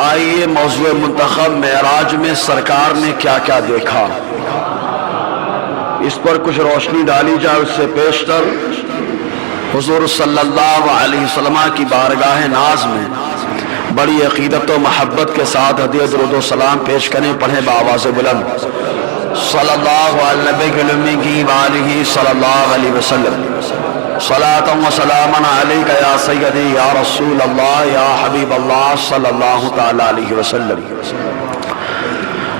آئیے موضوع منتخب معراج میں سرکار نے کیا کیا دیکھا، اس پر کچھ روشنی ڈالی جائے۔ اس سے پیشتر حضور صلی اللہ علیہ وسلم کی بارگاہ ناز میں بڑی عقیدت و محبت کے ساتھ ہدیہ درود و سلام پیش کریں، پڑھیں بآواز بلند صلی اللہ علیہ وآلہ صلی اللہ علیہ وسلم۔ صلاۃ و سلام علیک یا سیدی یا رسول اللہ یا حبیب اللہ صلی اللہ تعالی علیہ وسلم۔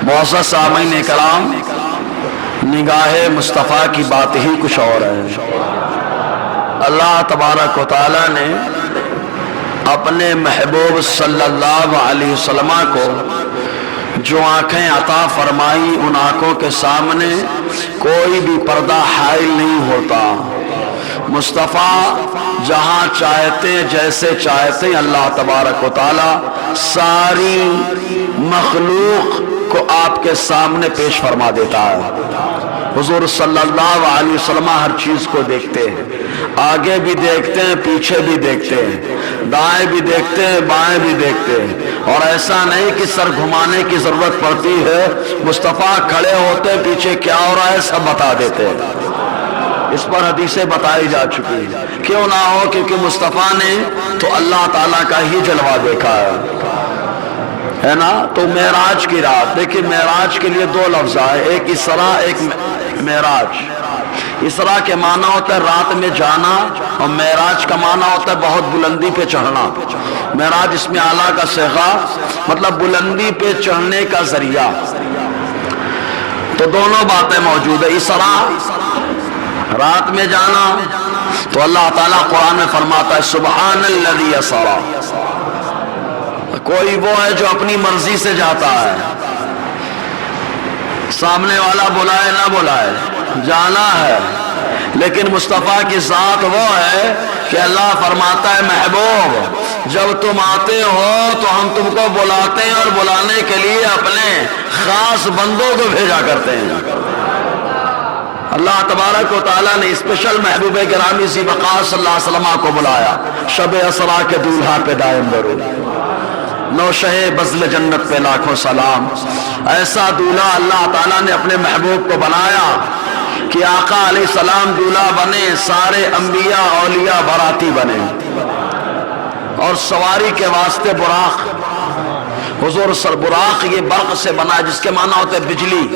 معزز سامعین کرام، نگاہ مصطفیٰ کی بات ہی کچھ اور ہے۔ اللہ تبارک و تعالی نے اپنے محبوب صلی اللہ علیہ وسلم کو جو آنکھیں عطا فرمائی، ان آنکھوں کے سامنے کوئی بھی پردہ حائل نہیں ہوتا۔ مصطفیٰ جہاں چاہتے جیسے چاہتے اللہ تبارک و تعالی ساری مخلوق کو آپ کے سامنے پیش فرما دیتا ہے۔ حضور صلی اللہ علیہ وسلم ہر چیز کو دیکھتے ہیں، آگے بھی دیکھتے ہیں، پیچھے بھی دیکھتے ہیں، دائیں بھی دیکھتے ہیں، بائیں بھی دیکھتے ہیں، اور ایسا نہیں کہ سر گھمانے کی ضرورت پڑتی ہے، مصطفیٰ کھڑے ہوتے پیچھے کیا ہو رہا ہے سب بتا دیتے ہیں۔ اس پر حدیثیں بتائی جا چکی ہیں، کیوں نہ ہو، کیونکہ مصطفیٰ نے تو اللہ تعالیٰ کا ہی جلوہ دیکھا ہے نا۔ تو معراج کی رات، دیکھیں معراج کے لیے دو لفظ آئے، ایک اسراء ایک معراج۔ اسراء کے معنی ہوتا ہے رات میں جانا، اور معراج کا معنی ہوتا ہے بہت بلندی پہ چڑھنا۔ معراج اس میں اعلیٰ کا صیغہ، مطلب بلندی پہ چڑھنے کا ذریعہ۔ تو دونوں باتیں موجود ہیں۔ اسراء رات میں جانا، تو اللہ تعالیٰ قرآن میں فرماتا ہے سبحان الذی اسریٰ، کوئی وہ ہے جو اپنی مرضی سے جاتا ہے، سامنے والا بلائے نہ بلائے، جانا ہے۔ لیکن مصطفیٰ کی ذات وہ ہے کہ اللہ فرماتا ہے محبوب جب تم آتے ہو تو ہم تم کو بلاتے ہیں، اور بلانے کے لیے اپنے خاص بندوں کو بھیجا کرتے ہیں۔ اللہ تبارک و تعالیٰ نے اسپیشل محبوب گرامی ذی بقاء صلی اللہ علیہ وسلم کو بلایا، شب اسراء کے دولہا پہ دائم درود، نوشہ بزل جنت پہ لاکھوں سلام۔ ایسا دولہا اللہ تعالیٰ نے اپنے محبوب کو بنایا کہ آقا علیہ السلام دولہا بنے، سارے انبیاء اولیاء باراتی بنے، اور سواری کے واسطے براق، حضور براق یہ برق سے بنا جس کے معنی ہوتے بجلی۔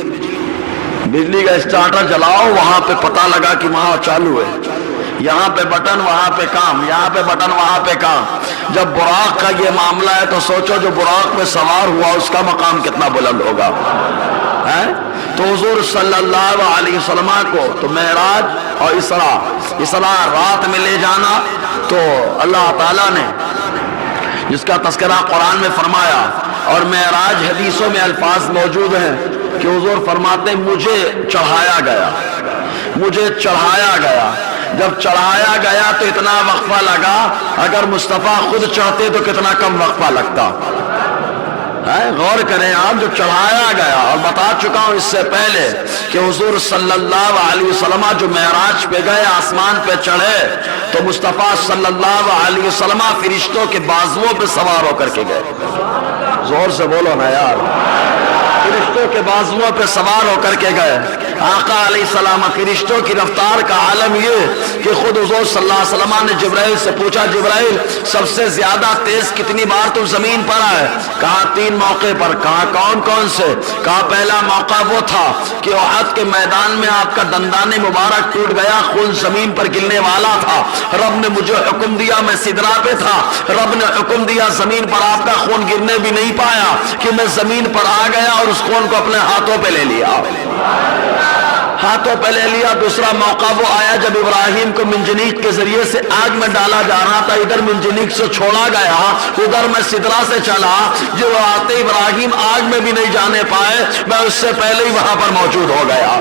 بجلی کا اسٹارٹر جلاؤ، وہاں پہ پتہ لگا کہ وہاں چالو ہے، یہاں پہ بٹن وہاں پہ کام، یہاں پہ بٹن وہاں پہ کام۔ جب براق کا یہ معاملہ ہے تو سوچو جو براق پہ سوار ہوا اس کا مقام کتنا بلند ہوگا۔ تو حضور صلی اللہ علیہ وسلم کو تو معراج اور اسراء رات میں لے جانا، تو اللہ تعالیٰ نے جس کا تذکرہ قرآن میں فرمایا، اور معراج حدیثوں میں الفاظ موجود ہیں کہ حضور فرماتے ہیں مجھے چڑھایا گیا، مجھے چڑھایا گیا۔ جب چڑھایا گیا تو اتنا وقفہ لگا، اگر مصطفیٰ خود چڑھتے تو کتنا کم وقفہ لگتا۔ غور کریں آپ، جو چڑھایا گیا، اور بتا چکا ہوں اس سے پہلے کہ حضور صلی اللہ علیہ وسلم جو معراج پہ گئے، آسمان پہ چڑھے، تو مصطفیٰ صلی اللہ علیہ وسلم فرشتوں کے بازوؤں پہ سوار ہو کر کے گئے۔ زور سے بولو نا یار، فرشتوں کے بازوؤں پہ سوار ہو کر کے گئے۔ آقا علیہ السلام، فرشتوں کی رفتار کا عالم یہ کہ خود حضور صلی اللہ علیہ وسلم نے جبرائیل سے پوچھا، جبرائیل سب سے زیادہ تیز کتنی بار تم زمین پر آئے؟ کہا 3 موقع پر۔ کہا کون کون سے؟ کہا پہلا موقع وہ تھا کہ احد کے میدان میں آپ کا دندان مبارک ٹوٹ گیا، خون زمین پر گرنے والا تھا، رب نے مجھے حکم دیا، میں سدرا پہ تھا، رب نے حکم دیا زمین پر آپ کا خون گرنے بھی نہیں پایا کہ میں زمین پر آ گیا اور اس خون کو اپنے ہاتھوں پہ لے لیا، ہاتھوں پہ لے لیا۔ دوسرا موقع وہ آیا جب ابراہیم کو منجنیق کے ذریعے سے آگ میں ڈالا جا رہا تھا، ادھر منجنیق سے چھوڑا گیا، ادھر میں سدرا سے چلا، جو آتے ابراہیم آگ میں بھی نہیں جانے پائے، میں اس سے پہلے ہی وہاں پر موجود ہو گیا۔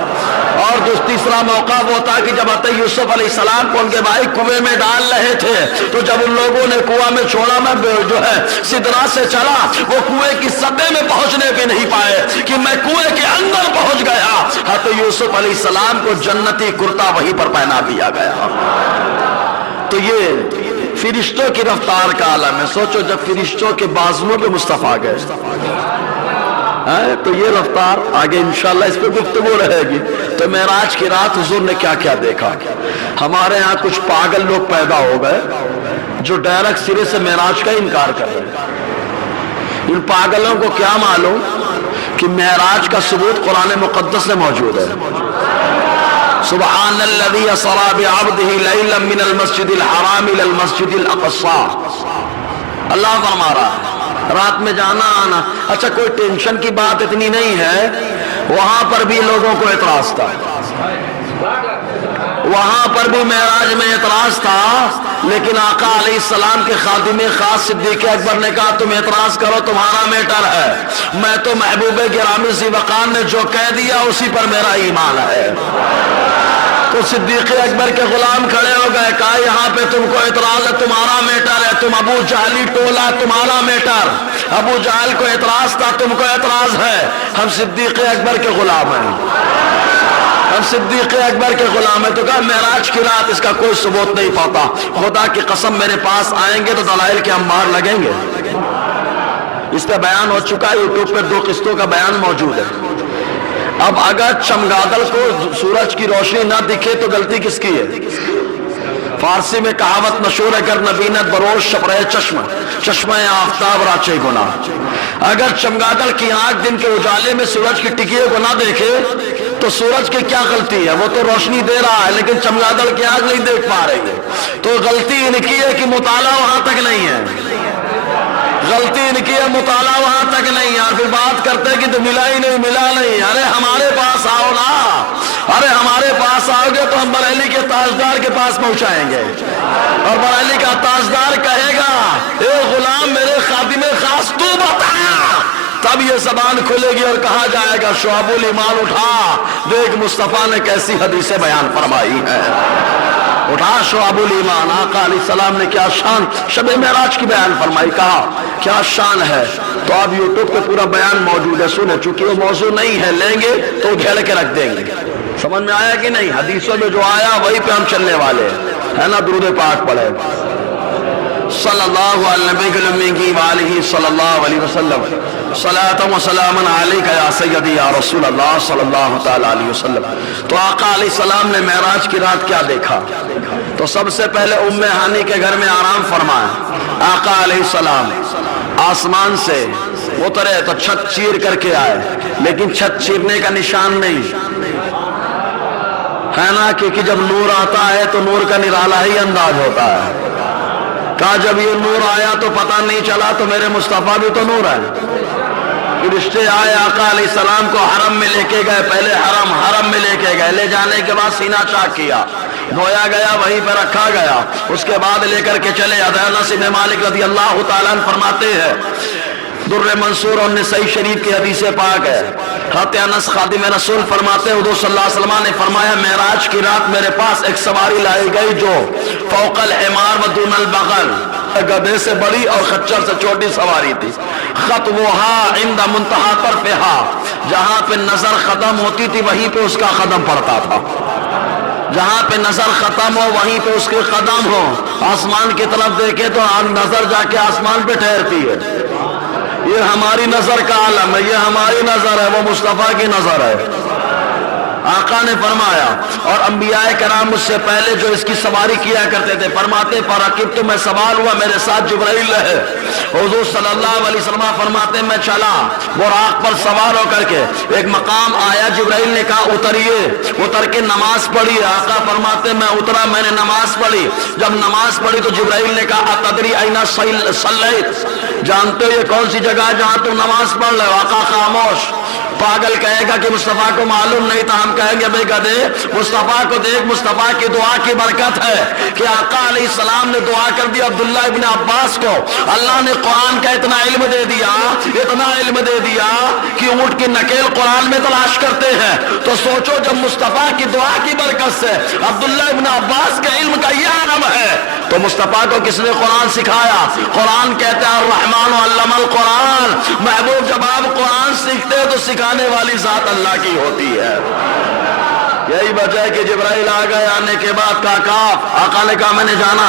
اور تیسرا موقع وہ تھا کہ جب حضرت یوسف علیہ السلام کو ان کے بھائی کنویں میں ڈال رہے تھے، تو جب ان لوگوں نے کنواں میں چھوڑا، میں جو ہے سدرا سے چلا، وہ کنویں کی سطح میں پہنچنے بھی نہیں پائے کہ میں کنویں کے اندر پہنچ گیا۔ حضرت یوسف علیہ السلام کو جنتی کرتا وہیں پر پہنا دیا گیا۔ تو یہ فرشتوں کی رفتار کا عالم ہے. سوچو جب فرشتوں کے بازوؤں پہ مصطفیٰ گئے تو یہ رفتار آگے انشاءاللہ اس پہ گفتگو رہے گی. تو معراج کی رات حضور نے کیا کیا دیکھا. ہمارے ہاں کچھ پاگل لوگ پیدا ہو گئے جو ڈائریکٹ سرے سے معراج کا انکار کر رہے ہیں. ان پاگلوں کو کیا معلوم کہ معراج کا ثبوت قرآن مقدس میں موجود ہے. سبحان الذی اسری بعبدہ لیلا من المسجد الحرام الی المسجد الاقصی. اللہ فرما رہا ہے رات میں جانا آنا. اچھا کوئی ٹینشن کی بات اتنی نہیں ہے. وہاں پر بھی لوگوں کو اعتراض تھا, وہاں پر بھی معراج میں اعتراض تھا, لیکن آقا علیہ السلام کے خادم خاص صدیق اکبر نے کہا تم اعتراض کرو تمہارا میٹر ہے, میں تو محبوب گرامی ذی وقار نے جو کہہ دیا اسی پر میرا ایمان ہے. تو صدیق اکبر کے غلام کھڑے ہو گئے, کہا یہاں پہ تم کو اعتراض ہے تمہارا میٹر ہے, تم ابو جہلی ٹولہ تمہارا میٹر. ابو جہل کو اعتراض تھا تم کو اعتراض ہے. ہم صدیق اکبر کے غلام ہیں, ہم صدیق اکبر کے غلام ہیں. تو کہا معراج کی رات اس کا کوئی ثبوت نہیں پاتا, خدا کی قسم میرے پاس آئیں گے تو دلائل کے انبار لگیں گے. اس پہ بیان ہو چکا ہے, یوٹیوب پہ 2 قسطوں کا بیان موجود ہے. اب اگر چمگادڑ کو سورج کی روشنی نہ دکھے تو غلطی کس کی ہے. فارسی میں کہاوت مشہور ہے, گر نبینت بروش شپرے چشم, چشمہ آفتاب راچے گناہ. اگر چمگادڑ کی آنکھ دن کے اجالے میں سورج کی ٹکیے کو نہ دیکھے تو سورج کی کیا غلطی ہے. وہ تو روشنی دے رہا ہے لیکن چمگادڑ کی آنکھ نہیں دیکھ پا رہی ہے. تو غلطی ان کی ہے کہ مطالعہ وہاں تک نہیں ہے, غلطی ان کی ہے مطالعہ وہاں تک نہیں ہے. پھر بات کرتے کہ تو ملا ہی نہیں, ملا نہیں. ارے ہمارے پاس آؤ نا, ارے ہمارے پاس آؤ گے تو ہم بریلی کے تاجدار کے پاس پہنچائیں گے, اور بریلی کا تاجدار کہے گا اے غلام میرے خادم خاص تو بتا. تب یہ زبان کھلے گی اور کہا جائے گا شعب الایمان اٹھا, دیکھ مصطفیٰ نے کیسی حدیثیں بیان فرمائی ہے. اٹھا شعب الایمان. آقا علیہ السلام نے کیا شان شب معراج کی بیان فرمائی, کہا کیا شان ہے. تو اب یوٹیوب پہ پورا بیان موجود ہے, سنیں. چونکہ وہ موضوع نہیں ہے, لیں گے تو گھیڑ کے رکھ دیں گے. سمجھ میں آیا کہ نہیں. حدیثوں میں جو آیا وہی پہ ہم چلنے والے ہیں نا. درود پاک پڑھے صلی اللہ علیہ صلی اللہ علیہ وسلم. صلاۃ و سلام علیک یا سیدی یا رسول اللہ صلی اللہ تعالی علیہ وسلم. تو آقا علیہ السلام نے معراج کی رات کیا دیکھا. تو سب سے پہلے ام ہانی کے گھر میں آرام فرمایا. آقا علیہ السلام آسمان سے اترے تو چھت چیر کر کے آئے, لیکن چھت چیرنے کا نشان نہیں ہے نا, کیونکہ جب نور آتا ہے تو نور کا نرالا ہی انداز ہوتا ہے. کہا جب یہ نور آیا تو پتہ نہیں چلا تو میرے مصطفیٰ بھی تو نور ہے. رشتے آئے, آقا علیہ السلام کو حرم میں لے کے گئے. پہلے حرم میں لے کے گئے, لے جانے کے بعد سینہ چاک کیا, دھویا گیا, وہیں پہ رکھا گیا. اس کے بعد لے کر کے چلے. انس بن مالک رضی اللہ تعالیٰ عنہ فرماتے ہیں, در منصور اور نسائی شریف کی حدیث پاک ہے, حضرت انس خادم رسول فرماتے ہیں حضور صلی اللہ علیہ وسلم نے فرمایا معراج کی رات میرے پاس ایک سواری لائی گئی جو فوق الحمار و دون البغل, گدھے سے بڑی اور خچر سے چھوٹی سواری تھی. خطوہا عند منتہا طرفہا, جہاں پہ نظر ختم ہوتی تھی وہیں پہ اس کا قدم پڑتا تھا. جہاں پہ نظر ختم ہو وہیں پہ اس کے قدم ہو. آسمان کی طرف دیکھے تو نظر جا کے آسمان پہ ٹھہرتی ہے. یہ ہماری نظر کا عالم ہے, یہ ہماری نظر ہے, وہ مصطفیٰ کی نظر ہے. آقا نے فرمایا, اور انبیاء کرام مجھ سے پہلے جو اس کی سواری کیا کرتے تھے فرماتے فرقب تو میں سوار ہوا, میرے ساتھ جبرائیل ہے. حضور صلی اللہ علیہ وسلم فرماتے میں چلا براق پر سوار ہو کر کے, ایک مقام آیا, جبرائیل نے کہا اتریے, اتر کے نماز پڑھی. آقا فرماتے میں اترا, میں نے نماز پڑھی. جب نماز پڑھی تو جبرائیل نے کہا اتدری این صلیت, جانتے ہو یہ کون سی جگہ ہے جہاں تم نماز پڑھ رہے ہو. آقا خاموش. پاگل کہے گا کہ مصطفیٰ کو معلوم نہیں تھا, ہم کہیں گے بے گدھے مصطفیٰ کو دیکھ, مصطفیٰ کی دعا کی برکت ہے کہ آقا علیہ السلام نے دعا کر دی عبداللہ ابن عباس کو. اللہ نے قرآن کا اتنا علم دے دیا, اتنا علم دے دیا کہ اونٹ کی نکیل قرآن میں تلاش کرتے ہیں. تو سوچو جب مصطفیٰ کی دعا کی برکت سے عبداللہ ابن عباس کے علم کا یہ عالم ہے, تو مصطفیٰ کو کس نے قرآن سکھایا. قرآن کہتا ہے الرحمن علم القرآن. محبوب جب آپ قرآن سیکھتے ہیں تو سکھانے والی ذات اللہ کی ہوتی ہے. یہی وجہ ہے کہ جبرائیل آ گئے, آنے کے بعد کہا کاف. آقا نے کہا میں نے جانا.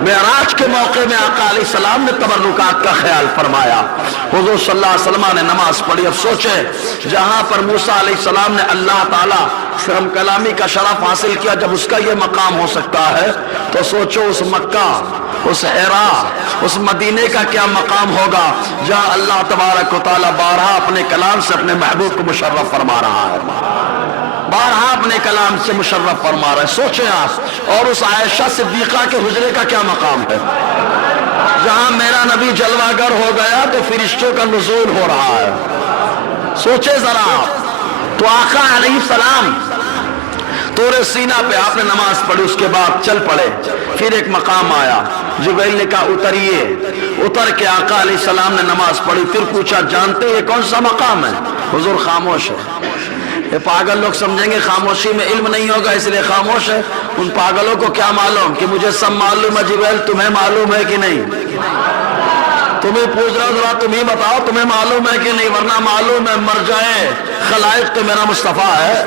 معراج کے موقع میں آقا علیہ السلام نے تبرکات کا خیال فرمایا. حضور صلی اللہ علیہ وسلم نے نماز پڑھی. اب سوچیں جہاں پر موسیٰ علیہ السلام نے اللہ تعالیٰ سے ہم کلامی کا شرف حاصل کیا، جب اس کا یہ مقام ہو سکتا ہے تو سوچو اس مکہ، اس حرا، اس مدینے کا کیا مقام ہوگا جہاں اللہ تبارک و تعالیٰ بارہا اپنے کلام سے اپنے محبوب کو مشرف فرما رہا ہے، بارہا اپنے کلام سے مشرف فرما رہا ہے. سوچیں آپ. اور اس عائشہ صدیقہ کے حجرے کا کیا مقام ہے جہاں میرا نبی جلوہ گر ہو گیا تو فرشتوں کا نزول ہو رہا ہے. سوچے ذرا آپ. تو آقا علیہ السلام طور سینہ پہ آپ نے نماز پڑھی، اس کے بعد چل پڑے. پھر ایک مقام آیا، جبرائیل نے کہا اتریے. اتر کے آقا علیہ السلام نے نماز پڑھی. پھر پوچھا جانتے یہ کون سا مقام ہے؟ حضور خاموش ہے. یہ پاگل لوگ سمجھیں گے خاموشی میں علم نہیں ہوگا اس لیے خاموش ہے. ان پاگلوں کو کیا معلوم کہ مجھے سب معلوم ہے جبرائیل، تمہیں معلوم ہے کہ نہیں؟ تمہیں پوچھ رہا ہوں، ذرا تم ہی بتاؤ تمہیں معلوم ہے کہ نہیں؟ ورنہ معلوم ہے مرجع خلائق تو میرا مصطفیٰ ہے.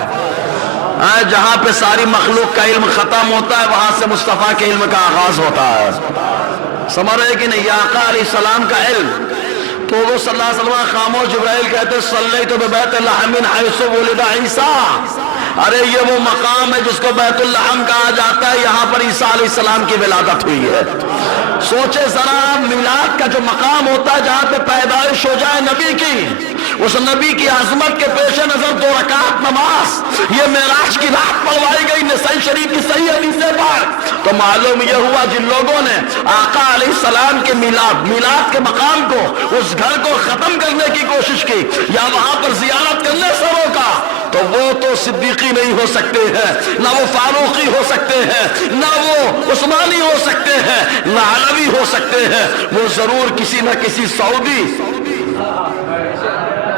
جہاں پہ ساری مخلوق کا علم ختم ہوتا ہے وہاں سے مصطفیٰ کے علم کا آغاز ہوتا ہے. سمجھ رہے کہ نہیں؟ یہ آقا علیہ السلام کا علم. تو وہ صلی اللہ علیہ وسلم خاموش. جبرائیل کہتے صلیت ببیت اللحم حیث ولد عیسیٰ. ارے یہ وہ مقام ہے جس کو بیت اللحم کہا جاتا ہے، یہاں پر عیسیٰ علیہ السلام کی ولادت ہوئی ہے. سوچے ذرا میلاد کا جو مقام ہوتا ہے جہاں پہ پیدائش ہو جائے نبی کی، اس نبی کی عظمت کے پیش نظر 2 رکعت نماز یہ معراج کی رات پڑھوائی گئی نسائی شریف کی صحیح حدیثیں پر. تو معلوم یہ ہوا جن لوگوں نے آقا علیہ السلام کے میلاد کے مقام کو، اس گھر کو ختم کرنے کی کوشش کی یا وہاں پر زیارت کرنے سے روکا، تو وہ تو صدیقی نہیں ہو سکتے ہیں، نہ وہ فاروقی ہو سکتے ہیں، نہ وہ عثمانی ہو سکتے ہیں، نہ علوی ہو سکتے ہیں. وہ ضرور کسی نہ کسی سعودی.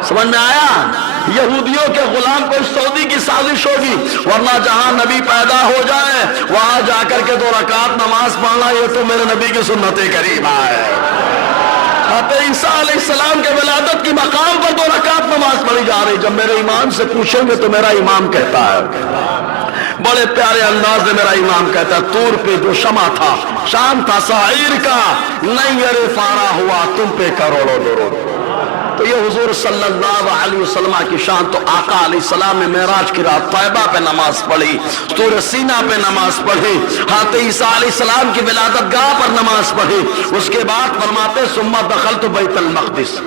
سمجھ میں آیا؟ یہودیوں کے غلام کوئی سعودی کی سازش ہوگی. ورنہ جہاں نبی پیدا ہو جائے وہاں جا کر کے 2 رکعت نماز پڑھنا یہ تو میرے نبی کی سنت کریمہ ہے. عیسیٰ علیہ السلام کے ولادت کی مقام پر 2 رکعت نماز پڑھی جا رہی. جب میرے امام سے پوچھیں گے تو میرا امام کہتا ہے، بڑے پیارے انداز میں میرا امام کہتا ہے، طور پہ جو شمع تھا، شام تھا سعیر کا، نیر فارا ہوا تم پہ کروڑوں درود. تو یہ حضور صلی اللہ علیہ وسلم کی شان. تو آقا علیہ السلام نے معراج کی رات طیبہ پہ نماز پڑھی، طور سینہ پہ نماز پڑھی، حضرت عیسیٰ علیہ السلام کی ولادت گاہ پر نماز پڑھی. اس کے بعد فرماتے ثم دخلت بیت المقدس.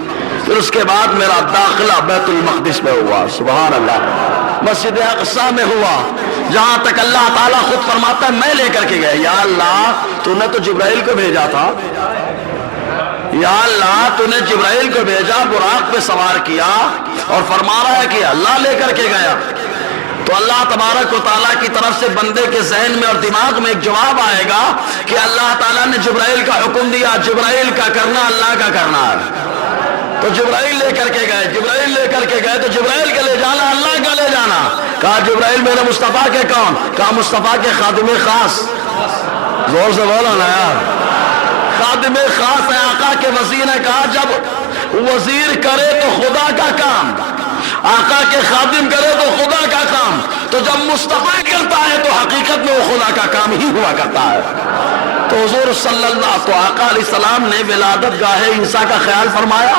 پھر اس کے بعد میرا داخلہ بیت المقدس میں ہوا. سبحان اللہ. مسجد اقصی میں ہوا جہاں تک اللہ تعالیٰ خود فرماتا ہے میں لے کر کے گیا. یا اللہ تو نے تو جبرائیل کو بھیجا تھا، یا اللہ تو نے جبرائیل کو بھیجا، براق پہ سوار کیا اور فرما رہا ہے کہ اللہ لے کر کے گیا. تو اللہ تبارک و تعالیٰ کی طرف سے بندے کے ذہن میں اور دماغ میں ایک جواب آئے گا کہ اللہ تعالیٰ نے جبرائیل کا حکم دیا، جبرائیل کا کرنا اللہ کا کرنا ہے. تو جبرائیل لے کر کے گئے، جبرائیل لے کر کے گئے. تو جبرائیل کا لے جانا اللہ کا لے جانا. کہا جبرائیل میرے مصطفیٰ کے کون؟ کہا مصطفیٰ کے خادم خاص. زور سے بولا نا یار، خادم خاص ہے، آقا کے وزیر نے. کہا جب وزیر کرے تو خدا کا کام، آقا کے خادم کرے تو خدا کا کام، تو جب مصطفیٰ کرتا ہے تو حقیقت میں وہ خدا کا کام ہی ہوا کرتا ہے. تو حضور صلی اللہ تو آقا علیہ السلام نے ولادت گاہ عیسیٰ کا خیال فرمایا،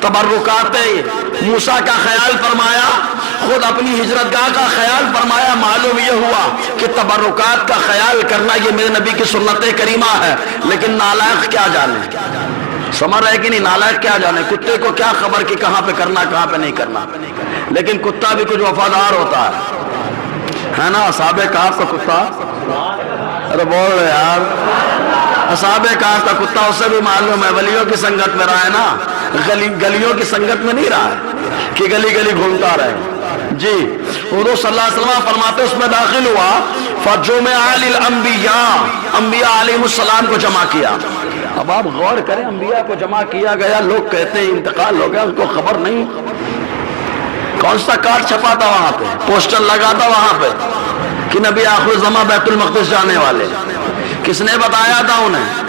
تبرکات موسیٰ کا خیال فرمایا، خود اپنی ہجرت گاہ کا خیال فرمایا. معلوم یہ ہوا کہ تبرکات کا خیال کرنا یہ میرے نبی کی سنت کریمہ ہے. لیکن نالائق کیا جانے، سمجھ رہے کہ نہیں؟ نالائق کیا جانے، کتے کو کیا خبر کہ کہاں پہ کرنا کہاں پہ نہیں کرنا. لیکن کتا بھی کچھ وفادار ہوتا ہے نا. اصحاب کہف کا کتا، ارے بول رہے یار، اصحاب کہف کا کتا اسے بھی معلوم ہے ولیوں کی سنگت میں رہا ہے نا، گلیوں کی سنگت میں نہیں رہا ہے کہ گلی گلی گھومتا رہے. جی حضور صلی اللہ علیہ وسلم فرماتے اس میں داخل ہوا فجمع الانبیاء، انبیاء علیہ السلام کو جمع کیا. اب آپ غور کریں، انبیاء کو جمع کیا گیا. لوگ کہتے ہیں انتقال ہو گیا، ان کو خبر نہیں. کون سا کارڈ چھپا تھا وہاں پہ، پوسٹر لگا تھا وہاں پہ کہ نبی آخر الزمان بیت المقدس جانے والے. کس نے بتایا تھا انہیں؟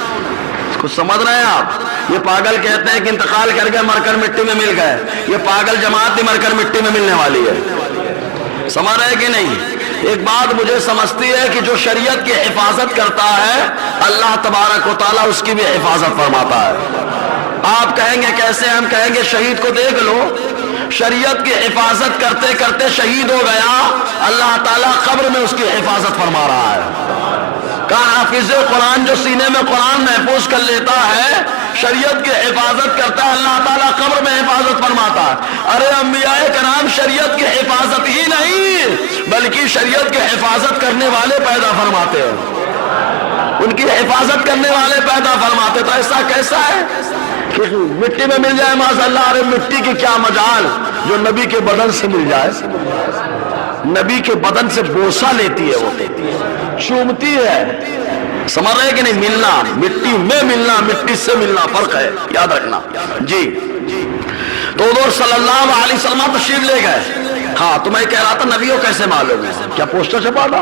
کچھ سمجھ رہے ہیں آپ؟ یہ پاگل کہتے ہیں کہ انتقال کر گئے مر کر مٹی میں مل گئے. یہ پاگل جماعت بھی مر کر مٹی میں ملنے والی ہے. سمجھ رہے کہ نہیں؟ ایک بات مجھے سمجھتی ہے کہ جو شریعت کی حفاظت کرتا ہے اللہ تبارک و تعالیٰ اس کی بھی حفاظت فرماتا ہے۔ آپ کہیں گے کیسے؟ ہم کہیں گے شہید کو دیکھ لو، شریعت کی حفاظت کرتے کرتے شہید ہو گیا، اللہ تعالیٰ قبر میں اس کی حفاظت فرما رہا ہے۔ کہا حافظ قرآن جو سینے میں قرآن محفوظ کر لیتا ہے، شریعت کی حفاظت کرتا ہے، اللہ تعالیٰ قبر میں حفاظت فرماتا ہے۔ ارے انبیاء کرام شریعت کی حفاظت ہی نہیں بلکہ شریعت کی حفاظت کرنے والے پیدا فرماتے ہیں، ان کی حفاظت کرنے والے پیدا فرماتے۔ تو ایسا کیسا ہے کہ مٹی میں مل جائے معاذ اللہ؟ ارے مٹی کی کیا مجال جو نبی کے بدن سے مل جائے، نبی کے بدن سے بوسہ لیتی ہے، وہ چومتی ہے، سمجھ رہے کہ نہیں؟ ملنا، مٹی میں ملنا، مٹی سے ملنا فرق ہے، یاد رکھنا جی۔ تو حضور صلی اللہ علیہ وسلم تشریف لے گئے۔ ہاں تو میں کہہ رہا تھا نبیوں کیسے معلوم ہے؟ کیا پوسٹر چھپا تھا؟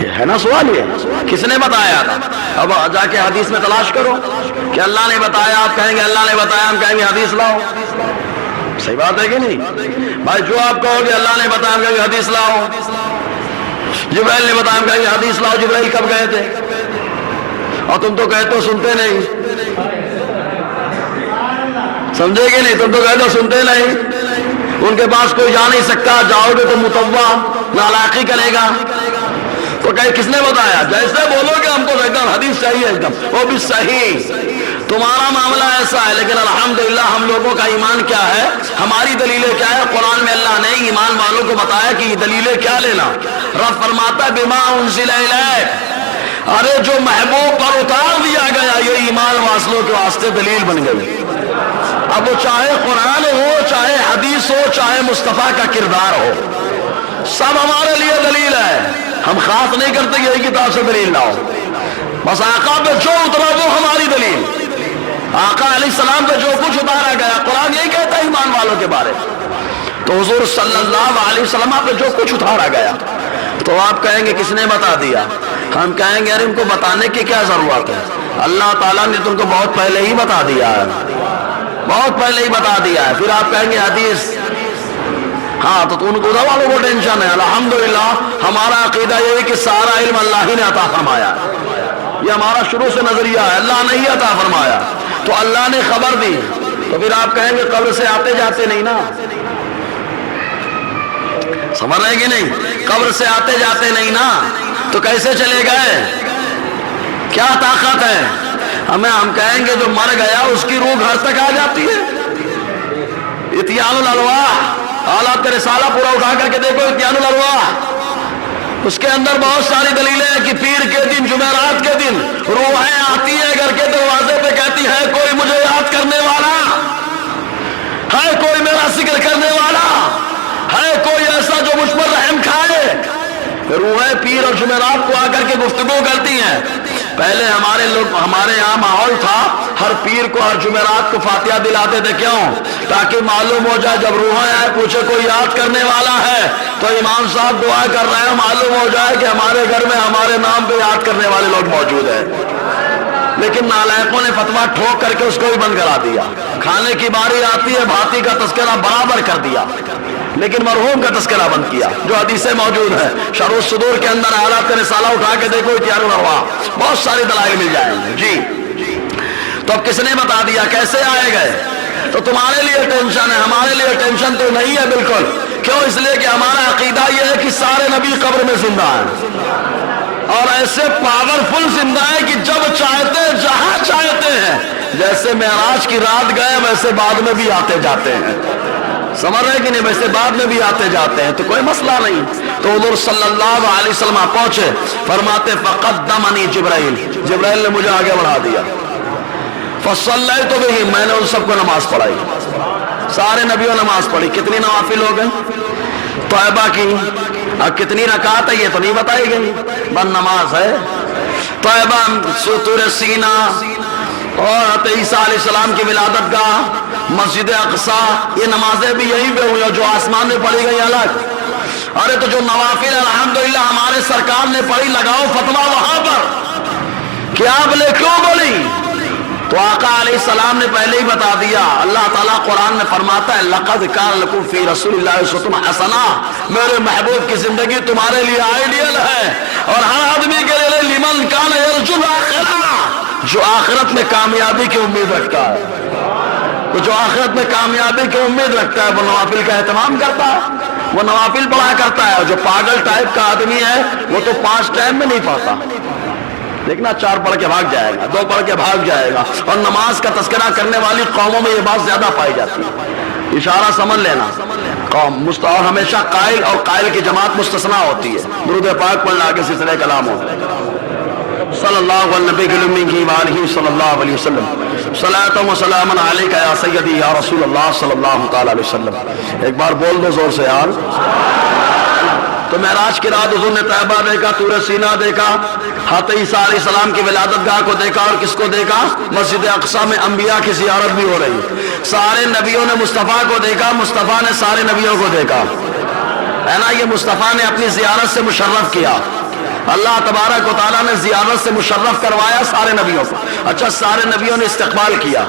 یہ ہے نا سوال، یہ کس نے بتایا تھا؟ اب جا کے حدیث میں تلاش کرو کہ اللہ نے بتایا، آپ کہیں گے اللہ نے بتایا، ہم کہیں گے حدیث لاؤ۔ صحیح بات ہے کہ نہیں بھائی؟ جو آپ کہو گے اللہ نے بتایا، ہم کہیں گے حدیث لاؤ۔ جبرائیل نے بتایا، ہم کہیں گے حدیث لاؤ۔ جبرائیل کب گئے تھے؟ اور تم تو کہتے ہو سنتے نہیں، سمجھے کہ نہیں؟ تم تو کہتے ہو سنتے نہیں، ان کے پاس کوئی جا نہیں سکتا، جاؤ گے تو متوا نالاقی کرے گا۔ تو کہے کس نے بتایا؟ جیسے بولو گے ہم کو ایک دم حدیث چاہیے، ایک دم وہ بھی صحیح۔ تمہارا معاملہ ایسا ہے، لیکن الحمدللہ ہم لوگوں کا ایمان کیا ہے، ہماری دلیلیں کیا ہے؟ قرآن میں اللہ نے ایمان والوں کو بتایا کہ یہ دلیلیں کیا لینا۔ رب فرماتا بما انزل الیک، ارے جو محبوب پر اتار دیا گیا یہ ایمان واصلوں کے واسطے دلیل بن گئی۔ اب وہ چاہے قرآن ہو، چاہے حدیث ہو، چاہے مصطفیٰ کا کردار ہو، سب ہمارے لیے دلیل ہے۔ ہم خاص نہیں کرتے کہ یہی کتاب سے دلیل لاؤ، بس آقا پہ جو اترا وہ ہماری دلیل۔ آقا علیہ السلام پہ جو کچھ اتارا گیا قرآن یہی کہتا ہے ایمان والوں کے بارے۔ تو حضور صلی اللہ علیہ وسلم پہ جو کچھ اتارا گیا تو آپ کہیں گے کس نے بتا دیا؟ ہم کہیں گے ارے ان کو بتانے کی کیا ضرورت ہے، اللہ تعالیٰ نے تم کو بہت پہلے ہی بتا دیا ہے، بہت پہلے ہی بتا دیا ہے۔ پھر آپ کہیں گے حدیث، ہاں تو ان کو والوں کو ٹینشن ہے۔ الحمدللہ ہمارا عقیدہ یہ ہے کہ سارا علم اللہ ہی نے عطا فرمایا، یہ ہمارا شروع سے نظریہ ہے، اللہ نے ہی عطا فرمایا، تو اللہ نے خبر دی۔ تو پھر آپ کہیں گے قبر سے آتے جاتے نہیں نا، سمجھ رہے کہ نہیں؟ قبر سے آتے جاتے نہیں نا، تو کیسے چلے گئے؟ کیا طاقت ہے ہمیں؟ ہم کہیں گے جو مر گیا اس کی روح گھر تک آ جاتی ہے۔ اتیان الارواح، آپ کا رسالہ پورا اٹھا کر کے دیکھو، اتیان الارواح، اس کے اندر بہت ساری دلیلیں ہیں کہ پیر کے دن، جمعرات کے دن روحیں آتی ہے گھر کے دروازے پہ، کہتی ہے کوئی مجھے یاد کرنے والا ہے، کوئی میرا ذکر کرنے والا ہے، کوئی ایسا جو مجھ پر رحم کھائے۔ روحیں پیر اور جمعرات کو آ کر کے گفتگو کرتی ہیں۔ پہلے ہمارے یہاں ماحول تھا، ہر پیر کو ہر جمعرات کو فاتحہ دلاتے تھے، کیوں؟ تاکہ معلوم ہو جائے جب روحیں آئے پوچھے کوئی یاد کرنے والا ہے تو امام صاحب دعا کر رہے ہیں، معلوم ہو جائے کہ ہمارے گھر میں ہمارے نام پہ یاد کرنے والے لوگ موجود ہیں۔ لیکن نالائقوں نے فتویٰ ٹھوک کر کے اس کو بھی بند کرا دیا۔ کھانے کی باری آتی ہے، بھاتی کا تذکرہ برابر کر دیا، لیکن مرحوم کا تذکرہ بند کیا، جو حدیثیں موجود ہیں۔ شرح الصدور کے اندر حالات کا رسالہ اٹھا کے دیکھو، اتیان الارواح، بہت ساری دلائل مل جائیں گے جی۔ تو اب کس نے بتا دیا؟ کیسے آئے گئے؟ تو تمہارے لیے ٹینشن ہے، ہمارے لیے ٹینشن تو نہیں ہے بالکل۔ کیوں؟ اس لیے کہ ہمارا عقیدہ یہ ہے کہ سارے نبی قبر میں زندہ ہیں، اور ایسے پاورفل زندہ ہے کہ جب چاہتے جہاں چاہتے ہیں، جیسے معراج کی رات گئے ویسے بعد میں بھی آتے جاتے ہیں، سمجھ رہے کہ نہیں؟ ویسے بعد میں بھی آتے جاتے ہیں، تو کوئی مسئلہ نہیں۔ تو حضور صلی اللہ علیہ وسلم پہنچے، فرماتے فقدمنی جبرائیل، جبرائیل نے مجھے آگے بڑھا دیا، فصلیت بہ، میں نے ان سب کو نماز پڑھائی، سارے نبیوں نماز پڑھی۔ کتنی نوافل ہو گئے؟ طیبہ کی اب کتنی رکعت ہے یہ تو نہیں بتائی گئی، بس نماز ہے۔ طیبہ، طور سینا، اور عیسیٰ علیہ السلام کی ولادت گاہ، مسجد اقصیٰ، یہ نمازیں بھی یہیں پہ ہوئی، اور جو آسمان میں پڑھی گئی الگ۔ ارے تو جو نوافل الحمدللہ ہمارے سرکار نے پڑھی، لگاؤ فتویٰ وہاں پر کہ آپ نے کیوں بولی؟ تو آقا علیہ السلام نے پہلے ہی بتا دیا. اللہ تعالیٰ قرآن میں فرماتا ہے لقد کان لکم فی رسول اللہ اسوۃ حسنہ، میرے محبوب کی زندگی تمہارے لیے آئیڈیل ہے اور ہر آدمی کے لیے لمن کان یرجو الآخرہ، جو آخرت میں کامیابی کی امید رکھتا ہے. تو جو آخرت میں کامیابی کی امید رکھتا ہے وہ نوافل کا اہتمام کرتا ہے، وہ نوافل پڑھا کرتا ہے. اور جو پاگل ٹائپ کا آدمی ہے وہ تو 5 ٹائم میں نہیں پڑھتا، دیکھنا 4 پڑھ کے بھاگ جائے گا، 2 پڑھ کے بھاگ جائے گا. اور نماز کا تذکرہ کرنے والی قوموں میں یہ بات زیادہ پائی جاتی ہے. اشارہ سمجھ لینا، قوم اور ہمیشہ قائل اور قائل کی جماعت مستثنا ہوتی ہے. درود پاک پڑھنا آگے سلسلہ کلام ہو. صلی اللہ علیہ نبی الامی کی وآلہ صلی اللہ علیہ وسلم. صلاۃ و سلام علیک یا سیدی یا رسول اللہ صلی اللہ تعالی علیہ وسلم. ایک بار بول دو زور سے یار. تو معراج کی رات حضور نے طیبہ دیکھا، طور سینا دیکھا، حضرت عیسیٰ علیہ السلام کی ولادت گاہ کو دیکھا، اور کس کو دیکھا؟ مسجد اقصی میں انبیاء کی زیارت بھی ہو رہی. سارے نبیوں نے مصطفیٰ کو دیکھا، مصطفیٰ نے سارے نبیوں کو دیکھا، ہے نا. یہ مصطفیٰ نے اپنی زیارت سے مشرف کیا. اللہ تبارک و تعالیٰ نے زیارت سے مشرف کروایا سارے نبیوں کو. اچھا سارے نبیوں نے استقبال کیا،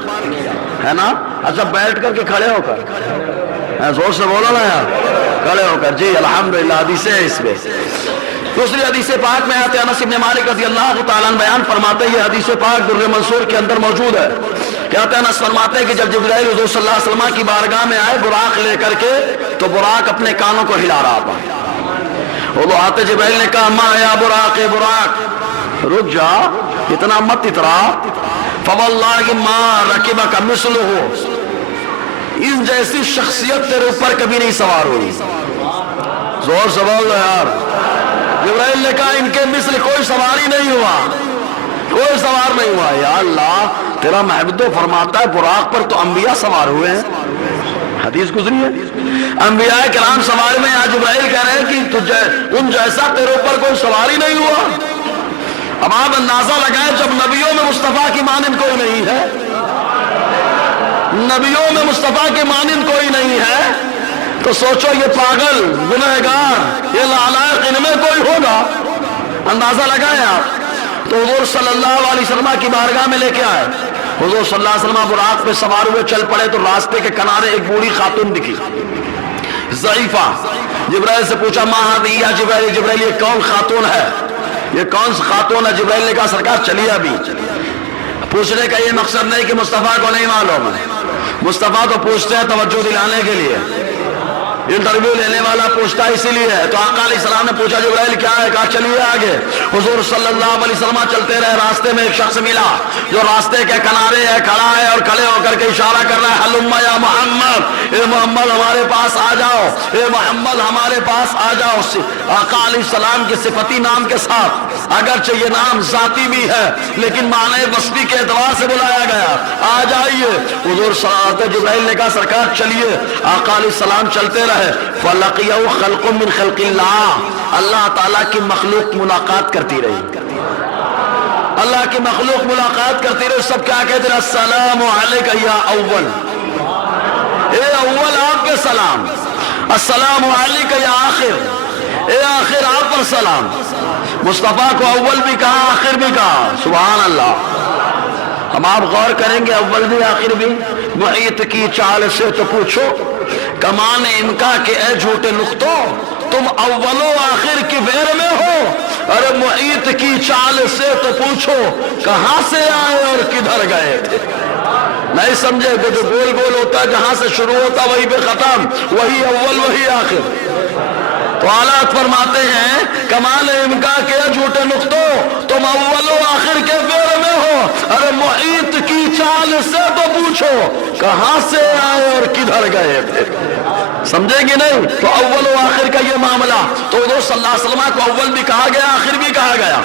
ہے نا. اچھا بیٹھ کر کے کھڑے ہو کر، زور سے بولو نا یار، کھڑے ہو کر. جی الحمدللہ حدیث ہے اس میں. دوسری حدیث پاک میں آتے انس بن مالک رضی اللہ تعالیٰ عنہ بیان فرماتے ہیں، یہ حدیث پاک در منصور کے اندر موجود ہے. کہتے ہیں انس فرماتے ہیں کہ جب جبرائیل حضور صلی اللہ علیہ وسلم کی بارگاہ میں آئے براق لے کر کے، تو براق اپنے کانوں کو ہلا رہا تھا. وہ آتے جبرائیل نے کہا ما یا براق، براق رک جا، اتنا مت اترا. فواللہ ما رکبک مثلہ، اس جیسی شخصیت تیرے اوپر کبھی نہیں سوار ہوئی. زور سے بول یار. جبرائیل نے کہا ان کے مثل کوئی سواری نہیں ہوا، کوئی سوار نہیں ہوا. یا اللہ تیرا محبوب فرماتا ہے براق پر تو انبیاء سوار ہوئے ہیں. حدیث گزری ہے انبیاء کرام سوار میں. آج جبرائیل کہہ رہے ہیں کہ تجھے ان جیسا تیرے اوپر کوئی سواری نہیں ہوا. اب آپ اندازہ لگائیں جب نبیوں میں مصطفیٰ کی مانند کوئی نہیں ہے، نبیوں میں مصطفیٰ کے مانند کوئی نہیں ہے، تو سوچو یہ پاگل گنہگار یہ نالائق ان میں کوئی ہوگا. اندازہ لگائیں آپ. تو حضور صلی اللہ علیہ وسلم کی بارگاہ میں لے کے آئے. حضور صلی اللہ علیہ وسلم براق پہ سوار ہوئے چل پڑے تو راستے کے کنارے ایک بوڑھی خاتون دکھی، ضعیفہ. جبرائیل سے پوچھا ما ہذی یا جبرائیل، جبرائیل یہ کون خاتون ہے، یہ کون سی خاتون ہے؟ جبرائیل نے کہا سرکار چلیے ابھی. پوچھنے کا یہ مقصد نہیں کہ مصطفیٰ کو نہیں معلوم ہے، مصطفیٰ تو پوچھتے ہیں توجہ دلانے کے لیے، انٹرویو لینے والا پوچھتا ہے اسی لیے. تو آقا علیہ السلام نے پوچھا جبرائیل کیا ہے؟ کہا چلیے آگے. حضور صلی اللہ علیہ وسلم چلتے رہے. راستے میں ایک شخص ملا جو راستے کے کنارے ہے، کھڑا ہے اور کھڑے ہو کر کے اشارہ کر رہا ہے ہلم یا محمد، اے محمد ہمارے پاس آ جاؤ، اے محمد ہمارے پاس آ جاؤ. آقا علیہ السلام کے صفتی نام کے ساتھ، اگرچہ یہ نام ذاتی بھی ہے لیکن معنی وصفی کے اعتبار سے بلایا گیا. آ جائیے. حضور صلی اللہ علیہ وسلم جبرائیل نے کہا سرکار چلیے. آقا علیہ السلام چلتے رہے. فَلَقِيَهُ خَلْقٌ مِّن خَلْقِ اللَّهِ، اللہ تعالیٰ کی مخلوق ملاقات کرتی رہی، اللہ کی مخلوق ملاقات کرتی رہی. سب کیا کہتے ہیں؟ السلام علیکہ یا اول، اے اول آپ کے سلام. السلام علیکہ یا آخر، اے آخر آپ پر سلام. مصطفیٰ کو اول بھی کہا آخر بھی کہا. سبحان اللہ. ہم آپ غور کریں گے اول بھی آخر بھی. محیط کی چال سے تو پوچھو کمان ان کا کہ اے جھوٹے نختو تم اول و آخر کی بیر میں ہو. ارے محیط کی چال سے تو پوچھو کہاں سے آئے اور کدھر گئے تھے. نہیں سمجھے کہ جو گول گول ہوتا ہے جہاں سے شروع ہوتا وہی پہ ختم، وہی اول وہی آخر. تو حالات فرماتے ہیں کمال ان کا کہ جھوٹے نختو تم اول و آخر کے بیر میں ہو. ارے محیط کی چال سے تو پوچھو کہاں سے آئے اور کدھر گئے تھے. سمجھے گی نہیں؟ تو اول و آخر کا یہ معاملہ. تو حضور صلی اللہ علیہ وسلم کو اول بھی کہا گیا آخر بھی کہا گیا.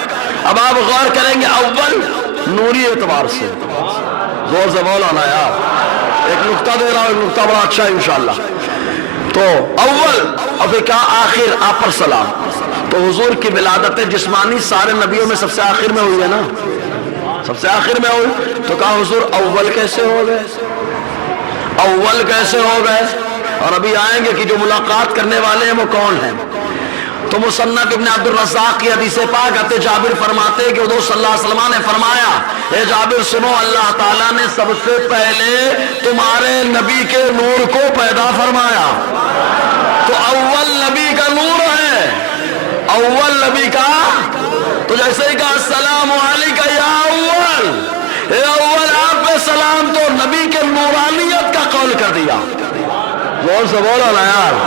اب آپ غور کریں گے اول نوری اعتبار سے. زور سے بولا نا یار. ایک نقطہ دے رہا ہوں، ایک نقطہ بڑا اچھا ہے انشاءاللہ. تو اول اب کیا آخر آپ پر سلام. تو حضور کی ولادت جسمانی سارے نبیوں میں سب سے آخر میں ہوئی ہے نا، سب سے آخر میں ہوئی. تو کہا حضور اول کیسے ہو گئے، اول کیسے ہو گئے. اور ابھی آئیں گے کہ جو ملاقات کرنے والے ہیں وہ کون ہیں. تو مصنف ابن عبد الرزاق کی حدیث پاک حضرت جابر فرماتے کہ حضور صلی اللہ علیہ وسلم نے فرمایا، اے جابر سنو، اللہ تعالیٰ نے سب سے پہلے تمہارے نبی کے نور کو پیدا فرمایا۔ تو اول نبی کا نور ہے، اول نبی کا، تو جیسے ہی کہا السلام علیکہ یا اول، اے اول آپ پہ سلام، تو نبی کے نورانیت کا قول کر دیا۔ زور سے بولو نا یار،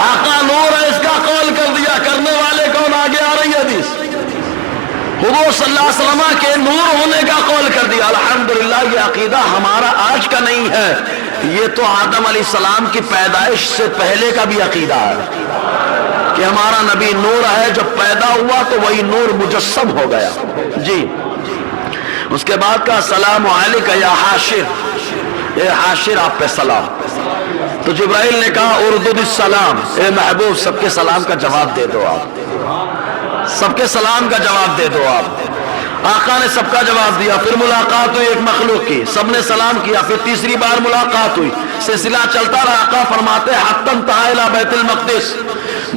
آقا نور ہے اس کا قول کر دیا، کرنے والے کون؟ آگے آ رہی حدیث، حضور صلی اللہ علیہ وسلم کے نور ہونے کا قول کر دیا۔ الحمدللہ یہ عقیدہ ہمارا آج کا نہیں ہے، یہ تو آدم علیہ السلام کی پیدائش سے پہلے کا بھی عقیدہ ہے کہ ہمارا نبی نور ہے، جب پیدا ہوا تو وہی نور مجسم ہو گیا۔ جی اس کے بعد کا السلام علیکہ یا حاشر، اے حاشر آپ پہ سلام۔ تو جبرائیل نے کہا اردد السلام، اے محبوب سب کے سلام کا جواب دے دو، آپ سب کے سلام کا جواب دے دو آپ۔ آقا نے سب کا جواب دیا، پھر ملاقات ہوئی ایک مخلوق کی، سب نے سلام کیا، پھر تیسری بار ملاقات ہوئی، سلسلہ چلتا رہا۔ آقا فرماتے حتی انتہا الی بیت المقدس،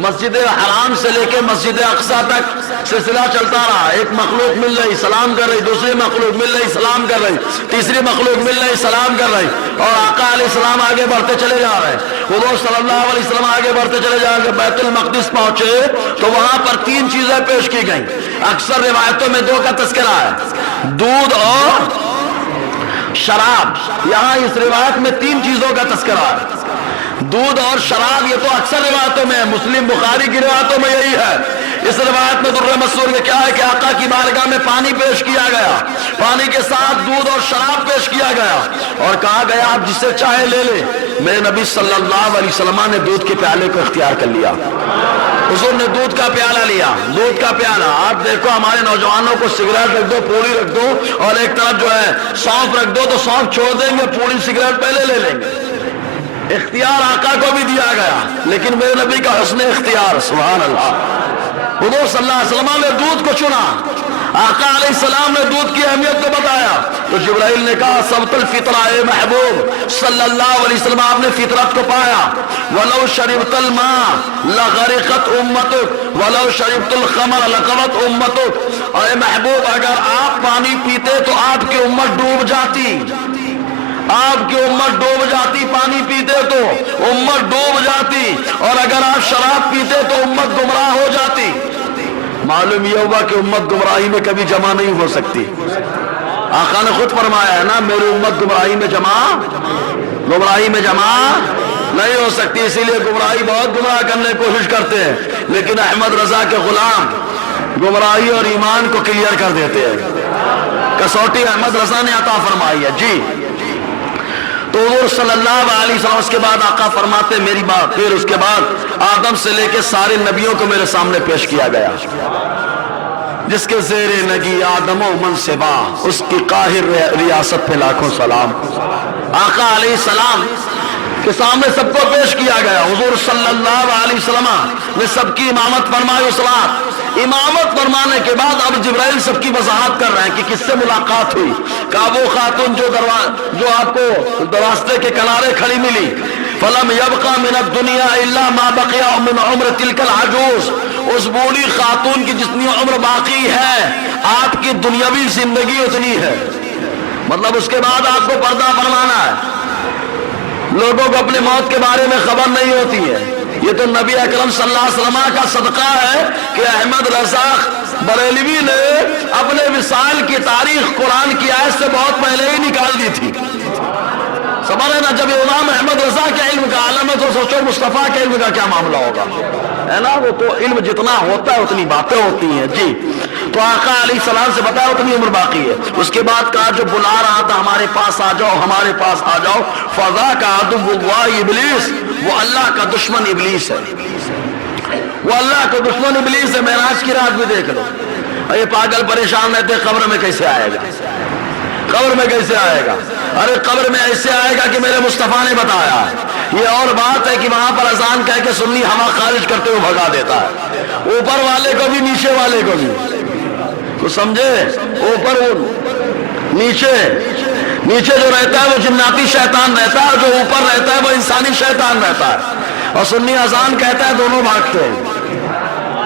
مسجد حرام سے لے کے مسجد اقصی تک سلسلہ چلتا رہا۔ ایک مخلوق مل رہی سلام کر رہی، دوسری مخلوق مل رہی سلام کر رہی، تیسری مخلوق مل رہی سلام کر رہی، اور آقا علیہ السلام آگے بڑھتے چلے جا رہے ہیں۔ حضور صلی اللہ علیہ وسلم آگے بڑھتے چلے جا رہے، بیت المقدس پہنچے تو وہاں پر تین چیزیں پیش کی گئیں۔ اکثر روایتوں میں دو کا تذکرہ ہے، دودھ اور شراب۔ یہاں اس روایت میں تین چیزوں کا تذکرہ ہے، دودھ اور شراب۔ یہ تو اکثر روایتوں میں ہے، مسلم بخاری کی روایتوں میں یہی ہے۔ اس روایت میں در مسعود میں کیا ہے کہ آقا کی بارگاہ میں پانی پیش کیا گیا، پانی کے ساتھ دودھ اور شراب پیش کیا گیا، اور کہا گیا آپ جسے چاہے لے لے۔ میرے نبی صلی اللہ علیہ وسلم نے دودھ کے پیالے کو اختیار کر لیا، حضور نے دودھ کا پیالہ لیا، دودھ کا پیالہ۔ آپ دیکھو ہمارے نوجوانوں کو سگریٹ رکھ دو، پوڑی رکھ دو، اور ایک طرف جو ہے سونف رکھ دو، تو سونف چھوڑ دیں گے، پوڑی سگریٹ پہلے لے لیں گے۔ اختیار آقا کو بھی دیا گیا، لیکن میرے نبی کا حسن اختیار، سبحان اللہ۔ حضور صلی اللہ علیہ وسلم نے دودھ کو چنا، آقا علیہ السلام نے دودھ کی اہمیت کو بتایا، تو جبرائیل نے کہا سبت الفطرہ، اے محبوب صلی اللہ علیہ وسلم آپ نے فطرت کو پایا۔ وَلَوْ شَرِبْتَ الْمَاءَ لَغَرِقَتْ أُمَّتُكَ وَلَوْ شَرِبْتَ الْخَمْرَ لَقَوَتْ أُمَّتُكَ، اے محبوب اگر آپ پانی پیتے تو آپ کی امت ڈوب جاتی، آپ کی امت ڈوب جاتی، پانی پیتے تو امت ڈوب جاتی، اور اگر آپ شراب پیتے تو امت گمراہ ہو جاتی۔ معلوم یہ ہوا کہ امت گمراہی میں کبھی جمع نہیں ہو سکتی۔ آقا نے خود فرمایا ہے نا، میری امت گمراہی میں جمع نہیں ہو سکتی، اسی لیے گمراہی بہت گمراہ کرنے کی کوشش کرتے ہیں، لیکن احمد رضا کے غلام گمراہی اور ایمان کو کلیئر کر دیتے ہیں۔ کسوٹی احمد رضا نے عطا فرمائی ہے۔ جی تو حضور صلی اللہ علیہ وسلم اس کے بعد آقا فرماتے میری بات، پھر اس کے بعد آدم سے لے کے سارے نبیوں کو میرے سامنے پیش کیا گیا، جس کے زیر نگی آدم و من سوا، اس کی قاہر ریاست پہ لاکھوں سلام۔ آقا علیہ السلام کے سامنے سب کو پیش کیا گیا، حضور صلی اللہ علیہ وسلم نے سب کی امامت فرمائی۔ امامت فرمانے کے بعد اب جبرائیل سب کی وضاحت کر رہے ہیں کہ کس سے ملاقات ہوئی۔ کہا وہ خاتون جو آپ کو راستے کے کنارے کھڑی ملی، فلم یبقى من الدنیا الا ما بقي من عمر تلك العجوز، اس بوڑھی خاتون کی جتنی عمر باقی ہے آپ کی دنیاوی زندگی اتنی ہے، مطلب اس کے بعد آپ کو پردہ فرمانا ہے۔ لوگوں کو اپنے موت کے بارے میں خبر نہیں ہوتی ہے، یہ تو نبی اکرم صلی اللہ علیہ وسلم کا صدقہ ہے کہ احمد رضا بریلوی نے اپنے وصال کی تاریخ قرآن کی آیت سے بہت پہلے ہی نکال دی تھی۔ سمجھ نا، جب امام احمد رضا کے علم کا عالم ہے تو سوچو مصطفیٰ کے علم کا کیا معاملہ ہوگا، ہے نا؟ وہ تو علم جتنا ہوتا ہے اتنی باتیں ہوتی ہیں۔ جی تو آقا علیہ السلام سے بتایا اتنی عمر باقی ہے۔ اس کے بعد کہا جو بلا رہا تھا ہمارے پاس آ جاؤ، ہمارے پاس آ جاؤ، فضا کا عدو اللہ ابلیس، وہ اللہ کا دشمن ابلیس ہے، وہ اللہ کا دشمن ابلیس ہے۔ معراج کی رات بھی دیکھ لو، یہ پاگل پریشان رہتے قبر میں کیسے آئے گا، قبر میں کیسے آئے گا؟ ارے قبر میں ایسے آئے گا کہ میرے مصطفیٰ نے بتایا۔ یہ اور بات ہے کہ وہاں پر اذان کہہ کے سنی ہوا خارج کرتے ہوئے بھگا دیتا ہے، اوپر والے کو بھی نیچے والے کو بھی، تو سمجھے؟ اوپر نیچے جو رہتا ہے وہ جناتی شیطان رہتا ہے، اور جو اوپر رہتا ہے وہ انسانی شیطان رہتا ہے، اور سنی اذان کہتا ہے دونوں بھاگتے ہیں۔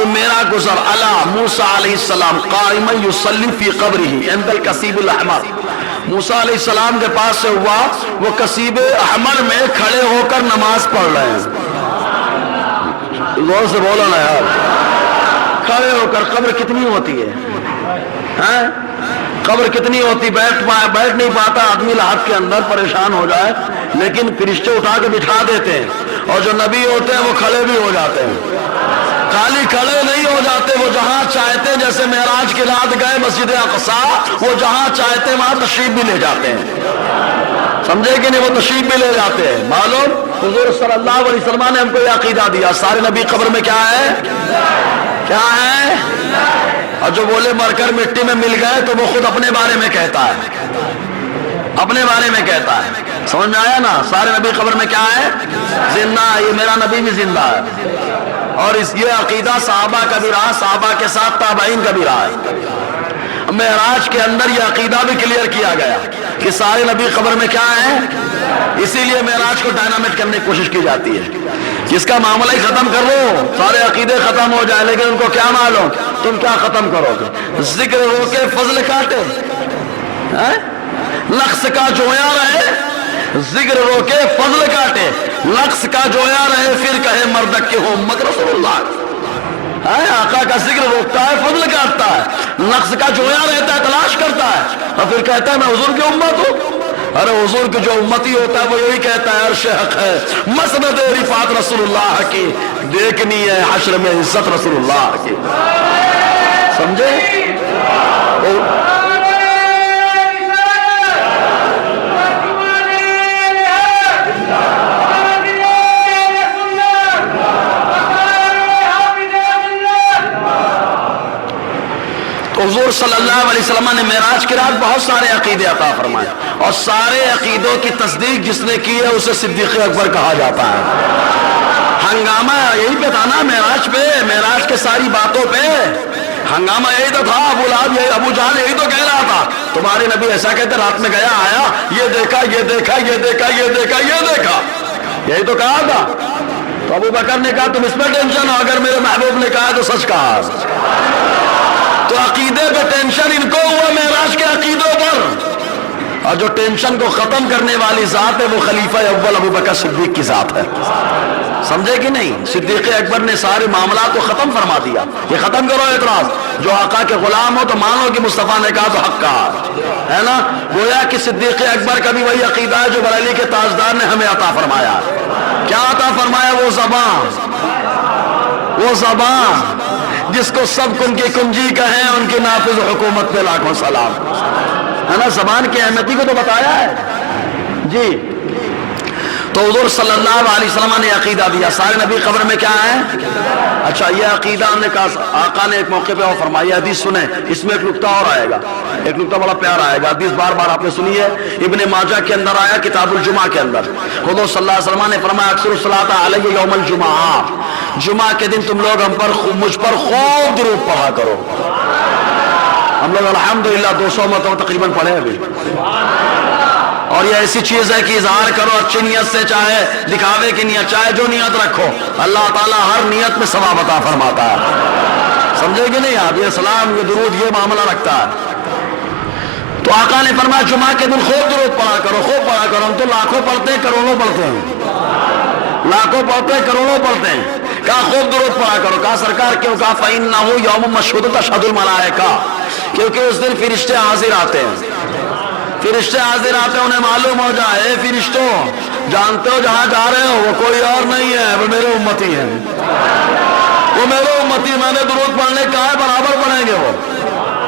تو میرا گزر علی موسیٰ علیہ السلام قائما یصلی فی قبرہ عند الکثیب الاحمر، موسیٰ علیہ السلام کے پاس سے ہوا، وہ کثیب احمر میں کھڑے ہو کر نماز پڑھ رہے ہیں. غور سے بولو نا یار، کھڑے ہو کر. قبر کتنی ہوتی ہے؟ قبر کتنی ہوتی، بیٹھ نہیں پاتا آدمی لاحق کے اندر پریشان ہو جائے، لیکن فرشتے اٹھا کے بٹھا دیتے ہیں، اور جو نبی ہوتے ہیں وہ کھڑے بھی ہو جاتے ہیں. خالی کھڑے نہیں ہو جاتے، وہ جہاں چاہتے، جیسے معراج کی رات گئے مسجد اقصیٰ، وہ جہاں چاہتے وہاں تشریف بھی لے جاتے ہیں. سمجھے کہ نہیں؟ وہ تشریف بھی لے جاتے ہیں. معلوم حضور صلی اللہ علیہ وسلم نے ہم کو یہ عقیدہ دیا، سارے نبی قبر میں کیا ہے؟ کیا ہے؟ اور جو بولے مر کر مٹی میں مل گئے تو وہ خود اپنے بارے میں کہتا ہے، اپنے بارے میں کہتا ہے. سمجھ میں آیا نا؟ سارے نبی قبر میں کیا ہے؟ زندہ ہے. یہ میرا نبی بھی زندہ ہے. اور یہ عقیدہ صحابہ کا بھی رہا، صحابہ کے ساتھ تابعین کا بھی رہا ہے. معراج کے اندر یہ عقیدہ بھی کلیئر کیا گیا کہ سارے نبی قبر میں کیا ہیں. اسی لیے معراج کو ڈائنامٹ کرنے کی کوشش کی جاتی ہے، جس کا معاملہ ہی ختم کر لو، سارے عقیدے ختم ہو جائے. لیکن ان کو کیا معلوم تم کیا ختم کرو گے؟ ذکر ہو کے فضل کاٹے، لقص کا جویا رہے. ذکر رو کے فضل کاٹے، لقص کا جویا رہے، پھر کہے مردک کے ہو امت رسول اللہ. آقا کا ذکر روکتا ہے، فضل کاٹتا ہے، نقص کا جویا رہتا ہے، تلاش کرتا ہے، اور پھر کہتا ہے میں حضور کی امت ہوں. ارے حضور کی جو امتی ہوتا ہے وہ یہی کہتا ہے عرش حق ہے، مسند رفعت رسول اللہ کی، دیکھنی ہے حشر میں عزت رسول اللہ کی. سمجھے؟ حضور صلی اللہ علیہ وسلم نے معراج کی رات بہت سارے عقیدے عطا فرمائے، اور سارے عقیدوں کی تصدیق جس نے کی ہے اسے صدیق اکبر کہا جاتا ہے. ہنگامہ یہی پہ تھا نا معراج پہ، معراج کے ساری باتوں پہ ہنگامہ یہی تو تھا. ابو جہل یہی تو کہہ رہا تھا تمہارے نبی ایسا کہتے رات میں گیا آیا، یہ دیکھا یہ دیکھا یہ دیکھا یہ دیکھا یہ دیکھا، یہی تو کہا تھا. تو ابو بکر نے کہا تم اس میں ٹینشن ہو، اگر میرے محبوب نے کہا تو سچ کہا. تو عقیدے پہ ٹینشن ان کو ہوا معراج کے عقیدوں پر، اور جو ٹینشن کو ختم کرنے والی ذات ہے وہ خلیفہ اول ابو بکر صدیق کی ذات ہے. سمجھے کہ نہیں؟ صدیق اکبر نے سارے معاملات کو ختم فرما دیا. یہ ختم کرو اعتراض، جو آقا کے غلام ہو تو مانو کہ مصطفیٰ نے کہا تو حق کہا ہے نا. گویا کہ صدیق اکبر کا بھی وہی عقیدہ ہے جو بریلی کے تاجدار نے ہمیں عطا فرمایا. کیا عطا فرمایا؟ وہ زبان جس کو سب کن کی کنجی کہیں، ان کی نافذ حکومت پہ لاکھوں سلام ہے نا. زبان کی اہمیتی کو تو بتایا ہے جی. تو حضور صلی اللہ علیہ وسلم نے عقیدہ دیا سارے نبی قبر میں کیا ہے. اچھا یہ عقیدہ ہم نے کہا، آقا نے ایک موقع پہ اور فرمایا، حدیث سنیں، اس میں ایک نکتہ اور آئے گا، ایک نکتہ بڑا پیارا آئے گا. حدیث بار بار آپ نے سنی ہے، ابن ماجہ کے اندر آیا کتاب الجمعہ کے اندر. حضور صلی اللہ علیہ وسلم نے فرمایا اکثر الصلاۃ علی یوم الجمعہ، جمعہ کے دن تم لوگ مجھ پر خوب درود پڑھا کرو. ہم لوگ الحمدللہ 200 مرتبہ تقریباً پڑھے ابھی. اور یہ ایسی چیز ہے کہ اظہار کرو اچھی نیت سے، چاہے دکھاوے کی نیت، چاہے جو نیت رکھو، اللہ تعالیٰ ہر نیت میں ثواب عطا فرماتا ہے. سمجھے کہ نہیں آپ؟ یہ سلام یہ درود یہ معاملہ رکھتا ہے. تو آقا نے فرمایا جمعہ کے دن خوب درود پڑھا کرو، خوب پڑھا کرو. ہم تو لاکھوں پڑھتے ہیں، کروڑوں پڑھتے ہیں، لاکھوں پڑھتے ہیں کروڑوں پڑھتے ہیں. کہا خوب درود پڑھا کرو. کہا سرکار کیوں؟ کہا فَإِنَّهُ يَوْمٌ مَشْهُودٌ تَشْهَدُ الْمَلَائِكَةُ، کیونکہ اس دن فرشتے حاضر آتے ہیں. فرشتے حاضر آتے ہیں، انہیں معلوم ہو جائے اے فرشتوں جانتے ہو جہاں جا رہے ہو وہ کوئی اور نہیں ہے، وہ میرے امتی ہیں، وہ میرے امتی، میں نے درود پڑھنے کہا ہے برابر پڑھیں گے وہ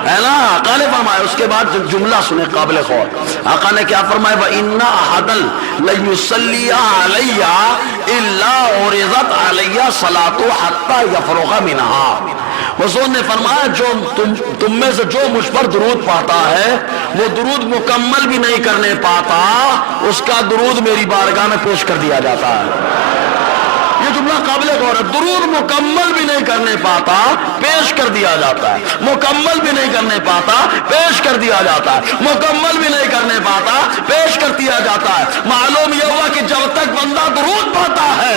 ہے نا. آقا نے فرمایا، اس کے بعد جملہ سنے قابل غور. آقا نے کیا فرمایا؟ وَإِنَّ أَحَدًا لَيُصَلِّيَ عَلَيَّ إِلَّا عُرِضَتْ عَلَيَّ صَلَاتُهُ حَتَّى يَفْرُغَ مِنْهَا. حضور نے فرمایا جو تم میں سے جو مجھ پر درود پاتا ہے وہ درود مکمل بھی نہیں کرنے پاتا، اس کا درود میری بارگاہ میں پیش کر دیا جاتا ہے. یہ جملہ قابل غور ہے. درود مکمل بھی نہیں کرنے پاتا، پیش کر دیا جاتا ہے. مکمل بھی نہیں کرنے پاتا، پیش کر دیا جاتا ہے. مکمل بھی نہیں کرنے پاتا، پیش کر دیا جاتا ہے. معلوم یہ ہوا کہ جب تک بندہ درود پاتا ہے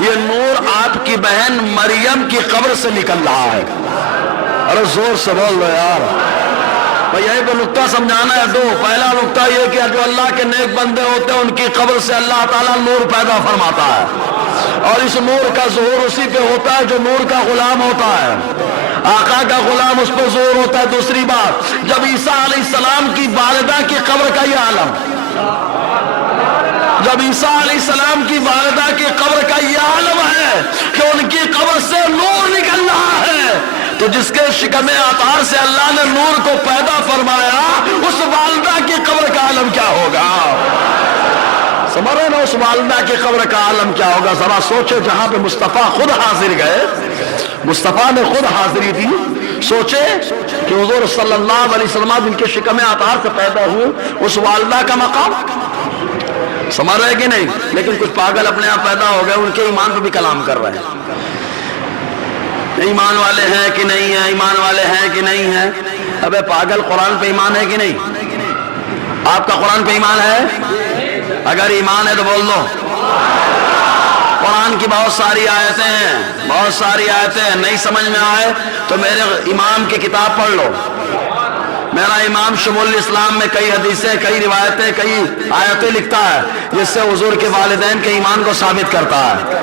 یہ نور آپ کی بہن مریم کی قبر سے نکل رہا ہے. ارے زور سے بول دو یار. یہی پہ نقطہ سمجھانا ہے. دو پہلا نقطہ یہ کہ جو اللہ کے نیک بندے ہوتے ہیں ان کی قبر سے اللہ تعالیٰ نور پیدا فرماتا ہے, اور اس نور کا ظہور اسی پہ ہوتا ہے جو نور کا غلام ہوتا ہے. آقا کا غلام اس پہ ظہور ہوتا ہے. دوسری بات, جب عیسیٰ علیہ السلام کی والدہ کی قبر کا یہ عالم, جب عیسیٰ علیہ السلام کی والدہ کی قبر کا یہ عالم ہے کہ ان کی قبر سے نور نکل رہا ہے, تو جس کے شکم اطہار سے اللہ نے نور کو پیدا فرمایا اس والدہ کی قبر کا عالم کیا ہوگا؟ سمجھ رہے نا, اس والدہ کی قبر کا عالم کیا ہوگا؟ ذرا سوچے, جہاں پہ مصطفیٰ خود حاضر گئے, مصطفیٰ نے خود حاضری دی, سوچے کہ حضور صلی اللہ علیہ وسلم جن کے شکم اطہار سے پیدا ہوئے اس والدہ کا مقام سمجھ رہے کہ نہیں؟ لیکن کچھ پاگل اپنے آپ پیدا ہو گئے, ان کے ایمان پہ بھی کلام کر رہے ہیں. ایمان والے ہیں کہ نہیں ہیں, ایمان والے ہیں کہ نہیں ہیں. ابے پاگل, قرآن پہ ایمان ہے کہ نہیں؟ آپ کا قرآن پہ ایمان ہے؟ اگر ایمان ہے تو بول دو. قرآن کی بہت ساری آیتیں ہیں, بہت ساری آیتیں, نہیں سمجھ میں آئے تو میرے امام کی کتاب پڑھ لو. میرا امام شمول الاسلام میں کئی حدیثیں, کئی روایتیں, کئی آیتیں لکھتا ہے جس سے حضور کے والدین کے ایمان کو ثابت کرتا ہے.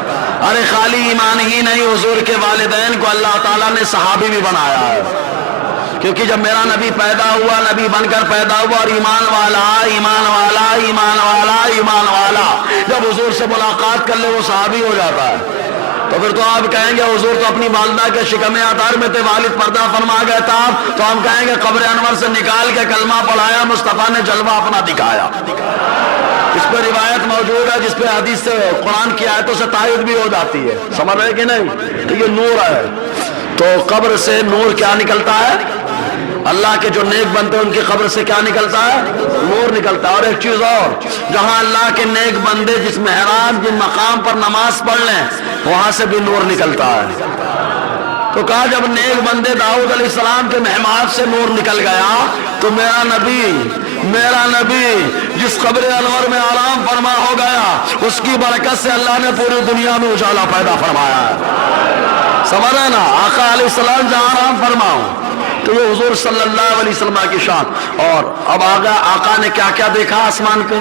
ارے خالی ایمان ہی نہیں, حضور کے والدین کو اللہ تعالیٰ نے صحابی بھی بنایا ہے, کیونکہ جب میرا نبی پیدا ہوا, نبی بن کر پیدا ہوا, اور ایمان والا ایمان والا ایمان والا ایمان والا جب حضور سے ملاقات کر لے وہ صحابی ہو جاتا ہے. تو پھر تو آپ کہیں گے حضور تو اپنی والدہ کے شکم اطہار میں تھے, والد پردہ فرما گئے تھا, تو ہم کہیں گے قبر انور سے نکال کے کلمہ پڑھایا, مصطفیٰ نے جلوہ اپنا دکھایا. اس پہ روایت موجود ہے جس پہ حدیث سے قرآن کی آیتوں سے تائید بھی ہو جاتی ہے. سمجھ رہے کہ نہیں؟ تو یہ نور ہے. تو قبر سے نور کیا نکلتا ہے؟ اللہ کے جو نیک بندے ان کی قبر سے کیا نکلتا ہے؟ نور نکلتا ہے. اور ایک چیز اور, جہاں اللہ کے نیک بندے جس محراب جن مقام پر نماز پڑھ لیں وہاں سے بھی نور نکلتا ہے. تو کہا جب نیک بندے داؤد علیہ السلام کے محراب سے نور نکل گیا تو میرا نبی جس قبر انور میں آرام فرما ہو گیا اس کی برکت سے اللہ نے پوری دنیا میں اجالا پیدا فرمایا ہے. سمجھ رہے نا, آقا علیہ السلام جہاں آرام فرماؤ, تو یہ حضور صلی اللہ علیہ وسلم کی شان. اور اب آقا نے کیا کیا دیکھا آسمان پہ؟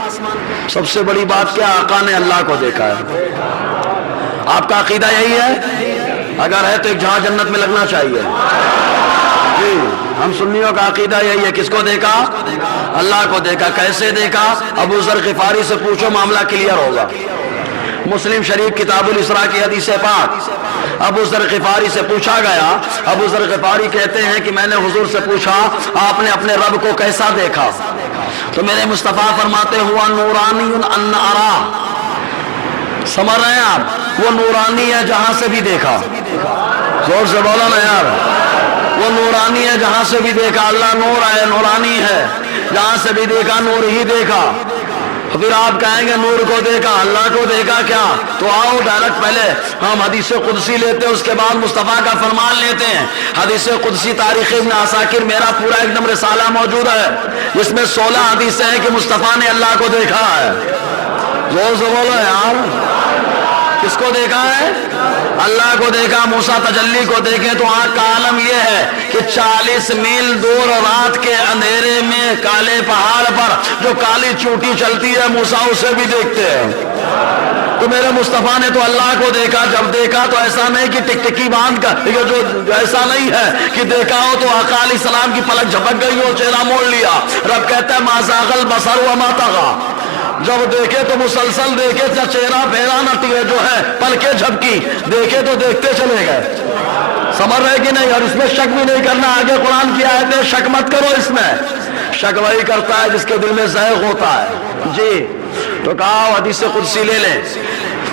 سب سے بڑی بات کیا, آقا نے اللہ کو دیکھا ہے. آپ کا عقیدہ یہی ہے؟ اگر ہے تو ایک جہاں جنت میں لگنا چاہیے. جی, ہم سنیوں کا عقیدہ یہی ہے. کس کو دیکھا؟ اللہ کو دیکھا. کیسے دیکھا؟ ابو ذر غفاری سے پوچھو, معاملہ کلیئر ہوگا. مسلم شریف کتاب الاسراء کی حدیث پاک, ابو ذر غفاری سے پوچھا گیا. ابو ذر غفاری کہتے ہیں کہ میں نے حضور سے پوچھا آپ نے اپنے رب کو کیسا دیکھا؟ تو میرے مصطفیٰ فرماتے ہوا نورانی ان ارا. سمجھ رہے ہیں آپ, وہ نورانی ہے جہاں سے بھی دیکھا. زور سے بولا نا یار, وہ نورانی ہے جہاں سے بھی دیکھا. اللہ نور ہے, نورانی ہے, جہاں سے بھی دیکھا نور ہی دیکھا. پھر آپ کہیں گے نور کو دیکھا, اللہ کو دیکھا کیا؟ تو آؤ ڈائریکٹ پہلے ہم حدیث قدسی لیتے ہیں, اس کے بعد مصطفیٰ کا فرمان لیتے ہیں. حدیث قدسی تاریخ ابن عساکر میرا پورا ایک دم رسالہ موجود ہے جس میں 16 حدیثیں ہیں کہ مصطفیٰ نے اللہ کو دیکھا ہے. زور سے بولو یار, کس کو دیکھا ہے؟ اللہ کو دیکھا. موسیٰ تجلی کو دیکھیں تو آنکھ کا عالم یہ ہے کہ 40 میل دور رات کے اندھیرے میں کالے پہاڑ پر جو کالی چوٹی چلتی ہے موسیٰ اسے بھی دیکھتے ہیں. تو میرے مصطفیٰ نے تو اللہ کو دیکھا. جب دیکھا تو ایسا نہیں کہ ٹکٹکی باندھ کر, جو ایسا نہیں ہے کہ دیکھا ہو تو آقا علیہ السلام کی پلک جھپک گئی ہو, چہرہ موڑ لیا. رب کہتا ہے ما زاغ البصر وما طغى. جب دیکھے تو مسلسل دیکھے, چہرہ پھیرا نہ جو ہے پلکیں جھپکی, دیکھے تو دیکھتے چلے گئے. سمجھ رہے کہ نہیں؟ اور اس میں شک بھی نہیں کرنا. آگے قرآن کی آیت ہے, شک مت کرو اس میں. شک وہی کرتا ہے جس کے دل میں زیغ ہوتا ہے. جی, تو کہا حدیث قدسی لے لیں.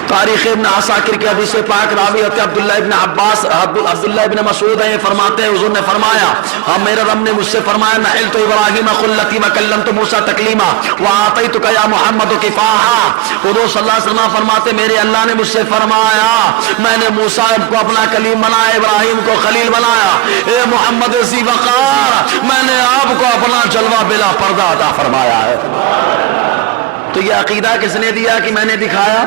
تاریخ ابن عساکر کی حدیث پاک راوی ہوتے عبداللہ ابن عباس, عبداللہ ابن مسعود ہیں, یہ فرماتے ہیں حضور نے فرمایا ہاں میرے رب نے مجھ سے فرمایا نحلت ابراہیم خلتی وکلمت موسیٰ تکلیما وآتیتک یا محمد کفاحا. حضور صلی اللہ علیہ وسلم فرماتے میرے اللہ نے مجھ سے فرمایا میں نے موسیٰ کو اپنا کلیم بنایا, ابراہیم کو خلیل بنایا, اے محمد ذی وقار میں نے آپ کو اپنا جلوہ بلا پردہ عطا فرمایا ہے. تو یہ عقیدہ کس نے دیا کہ میں نے دکھایا؟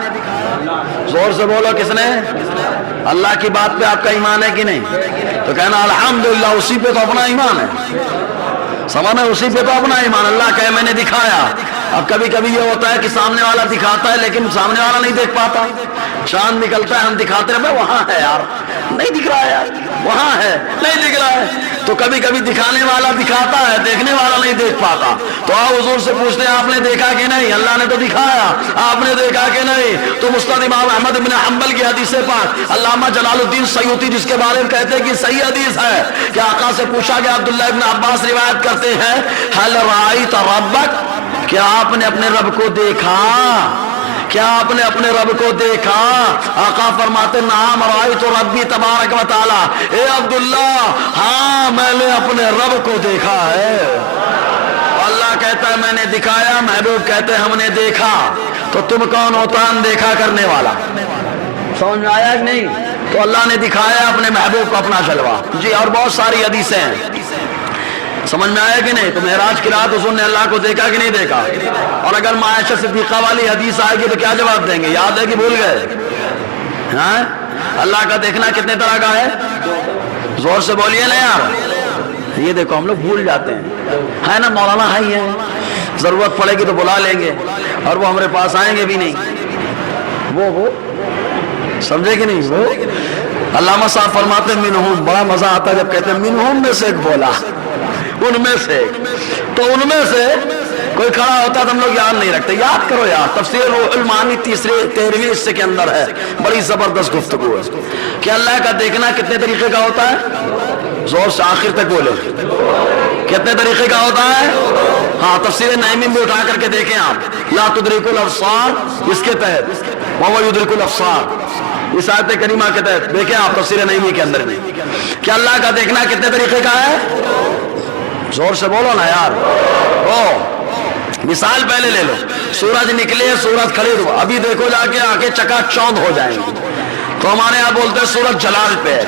زور سے بولو، کس نے؟ اللہ کی بات پہ آپ کا ایمان ہے کہ نہیں؟ تو کہنا الحمدللہ، اسی پہ تو اپنا ایمان ہے، سمجھنا، اسی پہ تو اپنا ایمان۔ اللہ کہے میں نے دکھایا۔ اب کبھی کبھی یہ ہوتا ہے کہ سامنے والا دکھاتا ہے لیکن سامنے والا نہیں دیکھ پاتا، چاند نکلتا ہے ہم دکھاتے رہے وہاں ہے یار، نہیں دکھ رہا ہے یار، وہاں ہے نہیں دکھ رہا ہے۔ تو کبھی کبھی دکھانے والا دکھاتا ہے، دیکھنے والا نہیں دیکھ پاتا۔ تو آپ حضور سے پوچھتے ہیں آپ نے دیکھا کہ نہیں؟ اللہ نے تو دکھایا، آپ نے دیکھا کہ نہیں؟ تو مسند امام احمد بن حنبل کی حدیث پاک علامہ جلال الدین سیوطی جس کے بارے میں کہتے ہیں کہ صحیح حدیث ہے کہ آقا سے پوچھا گیا، عبداللہ ابن عباس روایت کرتے ہیں، حل رأیت ربک، کیا آپ نے اپنے رب کو دیکھا؟ کیا آپ نے اپنے رب کو دیکھا؟ آقا فرماتے نعم رأیت ربی تبارک و تعالی، اے عبداللہ ہاں میں نے اپنے رب کو دیکھا ہے۔ اللہ کہتا ہے میں نے دکھایا، محبوب کہتے ہیں ہم نے دیکھا۔ تو تم کون ہوتا اندیکھا کرنے والا؟ سمجھ میں آیا کہ نہیں؟ تو اللہ نے دکھایا اپنے محبوب کو اپنا جلوہ۔ جی اور بہت ساری حدیثیں ہیں، سمجھ میں آیا کہ نہیں؟ تو معراج کی رات حضور نے اللہ کو دیکھا کہ نہیں دیکھا؟ اور اگر عائشہ صدیقہ والی حدیث آئے گی تو کیا جواب دیں گے؟ یاد ہے کہ بھول گئے؟ ہاں اللہ کا دیکھنا کتنے طرح کا ہے؟ زور سے بولیے نا یار، یہ دیکھو ہم لوگ بھول جاتے ہیں، ہے نا مولانا ہی ہے، ضرورت پڑے گی تو بلا لیں گے اور وہ ہمارے پاس آئیں گے بھی نہیں، وہ سمجھے کہ نہیں؟ وہ علامہ صاحب فرماتے ہیں منہم، بڑا مزہ آتا ہے جب کہتے ہیں منہم میں سے ایک بولا، ان میں سے، تو ان میں سے کوئی کھڑا ہوتا ہے تو ہم لوگ یاد نہیں رکھتے۔ یاد کرو یار، تفسیر روح المعانی 13ویں حصے کے اندر ہے، بڑی زبردست گفتگو ہے کہ اللہ کا دیکھنا کتنے طریقے کا ہوتا ہے؟ زور سے آخر تک بولے، کتنے طریقے کا ہوتا ہے؟ ہاں تفسیر نعیمی میں اٹھا کر کے دیکھیں آپ، لا تدرک الابصار اس کے تحت، وہو یدرک الابصار اس آیت کریمہ کے تحت دیکھیں آپ تفسیر نعیمی کے اندر بھی کہ اللہ کا دیکھنا کتنے طریقے کا ہے؟ زور سے بولو نا یار۔ مثال پہلے لے لو، سورج نکلے سورج کھڑے ہو، ابھی دیکھو جا کے آ کے چکا چوند ہو جائیں گے، تو ہمارے یہاں بولتے ہیں سورج جلال پہ ہے،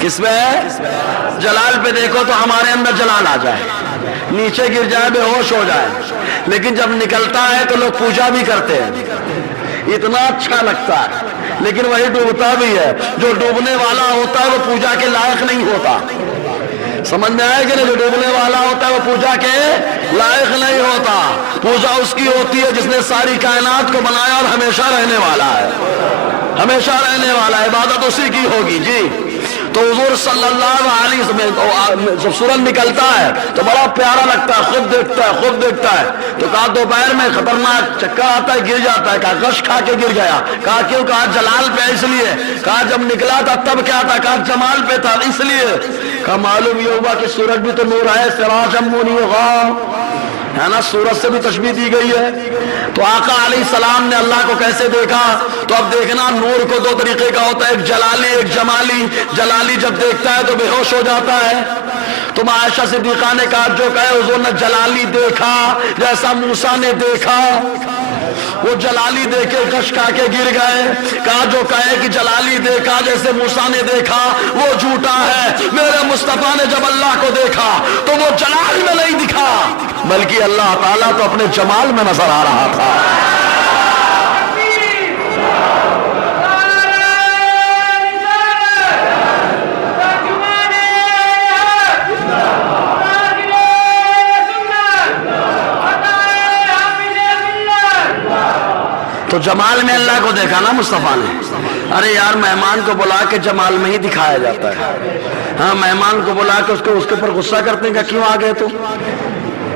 کس پہ ہے؟ جلال پہ دیکھو تو ہمارے اندر جلال آ جائے، نیچے گر جائے بے ہوش ہو جائے، لیکن جب نکلتا ہے تو لوگ پوجا بھی کرتے ہیں، اتنا اچھا لگتا ہے، لیکن وہی ڈوبتا بھی ہے، جو ڈوبنے والا ہوتا ہے وہ پوجا کے لائق نہیں ہوتا، سمجھ میں آئے کہ نہیں؟ جو ڈوبنے والا ہوتا ہے وہ پوجا کے لائق نہیں ہوتا، پوجا اس کی ہوتی ہے جس نے ساری کائنات کو بنایا اور ہمیشہ رہنے والا ہے، ہمیشہ رہنے والا ہے، عبادت اسی کی ہوگی۔ جی تو حضور صلی اللہ علیہ وسلم جب سورج نکلتا ہے تو بڑا پیارا لگتا ہے، خود دیکھتا ہے، خود دیکھتا ہے، تو کہا دوپہر میں خطرناک چکر آتا ہے، گر جاتا ہے، کہا غش کھا کے گر گیا، کہا کیوں؟ کہا جلال پہ اس لیے، کہا جب نکلا تھا تب کیا تھا؟ کہا جمال پہ تھا اس لیے، کہا معلوم یہ ہوا کہ سورج بھی تو نور ہے، سراجا منیرا ہے نا، سورج سے بھی تشبیہ دی گئی ہے۔ تو آقا علیہ السلام نے اللہ کو کیسے دیکھا؟ تو اب دیکھنا نور کو دو طریقے کا ہوتا ہے، ایک جلالی ایک جمالی۔ جلالی جب دیکھتا ہے تو بے ہوش ہو جاتا ہے، تو عائشہ صدیقہ نے کہا جو کہے حضور نے جلالی دیکھا جیسا موسیٰ نے دیکھا، وہ جلالی دیکھے غش کھا کے گر گئے، کہا جو کہے کہ جلالی دیکھا جیسے موسیٰ نے دیکھا وہ جھوٹا ہے، میرے مصطفیٰ نے جب اللہ کو دیکھا تو وہ جلال میں نہیں دکھا بلکہ اللہ تعالیٰ تو اپنے جمال میں نظر آ رہا تھا۔ تو جمال میں اللہ کو دیکھا نا مصطفیٰ نے۔ ارے یار مہمان کو بلا کے جمال میں ہی دکھایا جاتا ہے، ہاں مہمان کو بلا کے اس کے اوپر غصہ کرتے ہیں کہ کیوں آ گئے تو،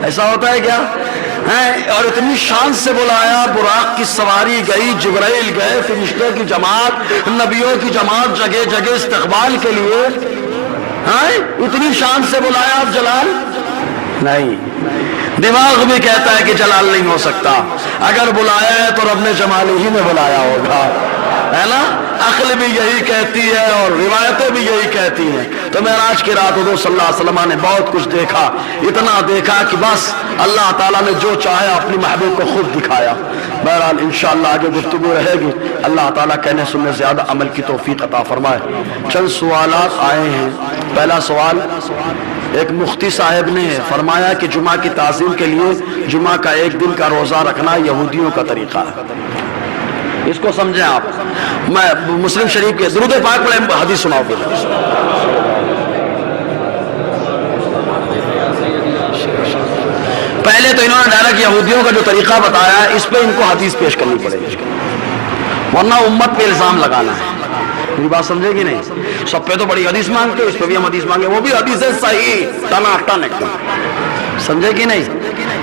ایسا ہوتا ہے کیا؟ اور اتنی شان سے بلایا، براق کی سواری گئی، جبرائیل گئے، فرشتوں کی جماعت، نبیوں کی جماعت جگہ جگہ استقبال کے لیے، اتنی شان سے بلایا، اب جلال نہیں۔ دماغ بھی کہتا ہے کہ جلال نہیں ہو سکتا، اگر بلایا ہے تو رب نے جمال ہی میں بلایا ہوگا، ہے نا؟ عقل بھی یہی کہتی ہے اور روایتیں بھی یہی کہتی ہیں۔ تو معراج کی رات حضور صلی اللہ علیہ وسلم نے بہت کچھ دیکھا، اتنا دیکھا کہ بس اللہ تعالیٰ نے جو چاہا اپنی محبوب کو خود دکھایا۔ بہرحال انشاءاللہ آگے گفتگو رہے گی، اللہ تعالیٰ کہنے سننے زیادہ عمل کی توفیق عطا فرمائے۔ چند سوالات آئے ہیں۔ پہلا سوال ایک مفتی صاحب نے فرمایا کہ جمعہ کی تعظیم کے لیے جمعہ کا ایک دن کا روزہ رکھنا یہودیوں کا طریقہ ہے. اس کو سمجھیں آپ. میں مسلم شریف کے درود پاک پڑھیں, حدیث سناؤ گے. پہلے تو انہوں نے ڈائریکٹ یہودیوں کا جو طریقہ بتایا ہے اس پہ ان کو حدیث پیش کرنی پڑے گی, ورنہ امت پہ الزام لگانا ہے. میری بات سمجھے گی نہیں؟ سب پہ تو بڑی حدیث مانگتے ہو, اس پہ بھی ہم حدیث مانگے, وہ بھی حدیث ہے صحیح ٹناٹن ایک دم. سمجھے گی نہیں؟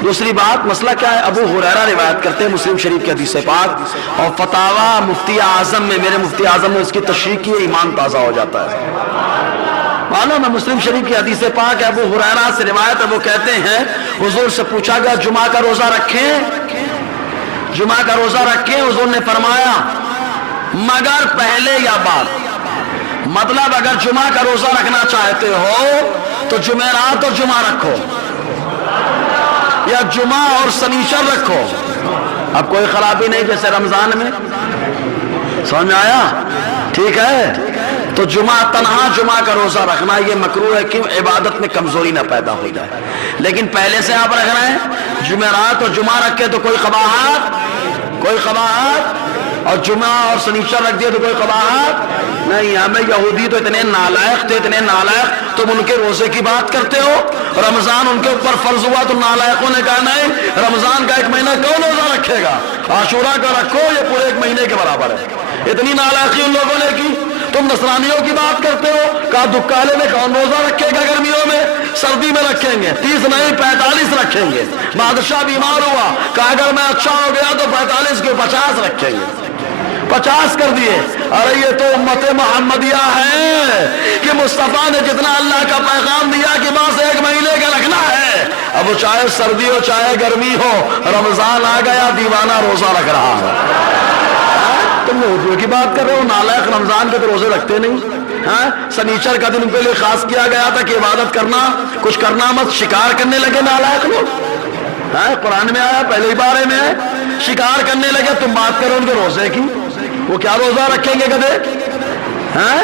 دوسری بات, مسئلہ کیا ہے؟ ابو ہریرہ روایت کرتے ہیں مسلم شریف کے حدیث پاک, اور فتاوا مفتی اعظم میں, میرے مفتی اعظم نے اس کی تشریح کی, ایمان تازہ ہو جاتا ہے. معلوم ہے مسلم شریف کی حدیث پاک ہے, ابو ہریرہ سے روایت ہے, وہ کہتے ہیں حضور سے پوچھا گیا جمعہ کا روزہ رکھیں, جمعہ کا روزہ رکھیں. حضور نے فرمایا مگر پہلے یا بعد, مطلب اگر جمعہ کا روزہ رکھنا چاہتے ہو تو جمعرات اور جمعہ رکھو, یا جمعہ اور سنیچر رکھو. اب کوئی خرابی نہیں جیسے رمضان میں, سمجھ میں آیا؟ ٹھیک ہے. تو جمعہ تنہا جمعہ کا روزہ رکھنا یہ مکروہ ہے, کیوں؟ عبادت میں کمزوری نہ پیدا ہو جائے. لیکن پہلے سے آپ رکھ رہے ہیں جمعرات اور جمعہ رکھے تو کوئی قباحت, کوئی قباحت, اور جمعہ اور سنیچر رکھ دیا تو کوئی قباحت نہیں. ہمیں یہودی تو اتنے نالائق تھے, اتنے نالائق, تم ان کے روزے کی بات کرتے ہو, رمضان ان کے اوپر فرض ہوا تو نالائقوں نے کہا نہیں, رمضان کا ایک مہینہ کون روزہ رکھے گا, عاشورہ کا رکھو, یہ پورے ایک مہینے کے برابر ہے. اتنی نالائقی ان لوگوں نے کی. تم نصرانیوں کی بات کرتے ہو, کہا دکالے میں کون روزہ رکھے گا گرمیوں میں, سردی میں رکھیں گے, 30 نہیں 45 رکھیں گے. بادشاہ بیمار ہوا, کہا اگر میں اچھا ہو گیا تو 45 کے 50 رکھیں گے, 50 کر دیے. ارے یہ تو امت محمدیہ ہے کہ مصطفیٰ نے جتنا اللہ کا پیغام دیا کہ بس ایک مہینے کا رکھنا ہے. اب وہ چاہے سردی ہو چاہے گرمی ہو, رمضان آ گیا دیوانہ روزہ رکھ رہا ہے. تم یہودیوں کی بات کر رہے ہو, نالائق رمضان کے تو روزے رکھتے نہیں. ہاں, سنیچر کا دن ان کے لیے خاص کیا گیا تھا کہ عبادت کرنا, کچھ کرنا مت. شکار کرنے لگے نالائق لوگ. ہاں, قرآن میں آیا, پہلے ہی بارے میں ہے, شکار کرنے لگے. تم بات کرو ان کے روزے کی, وہ کیا روزہ رکھیں گے گدے؟ ہاں,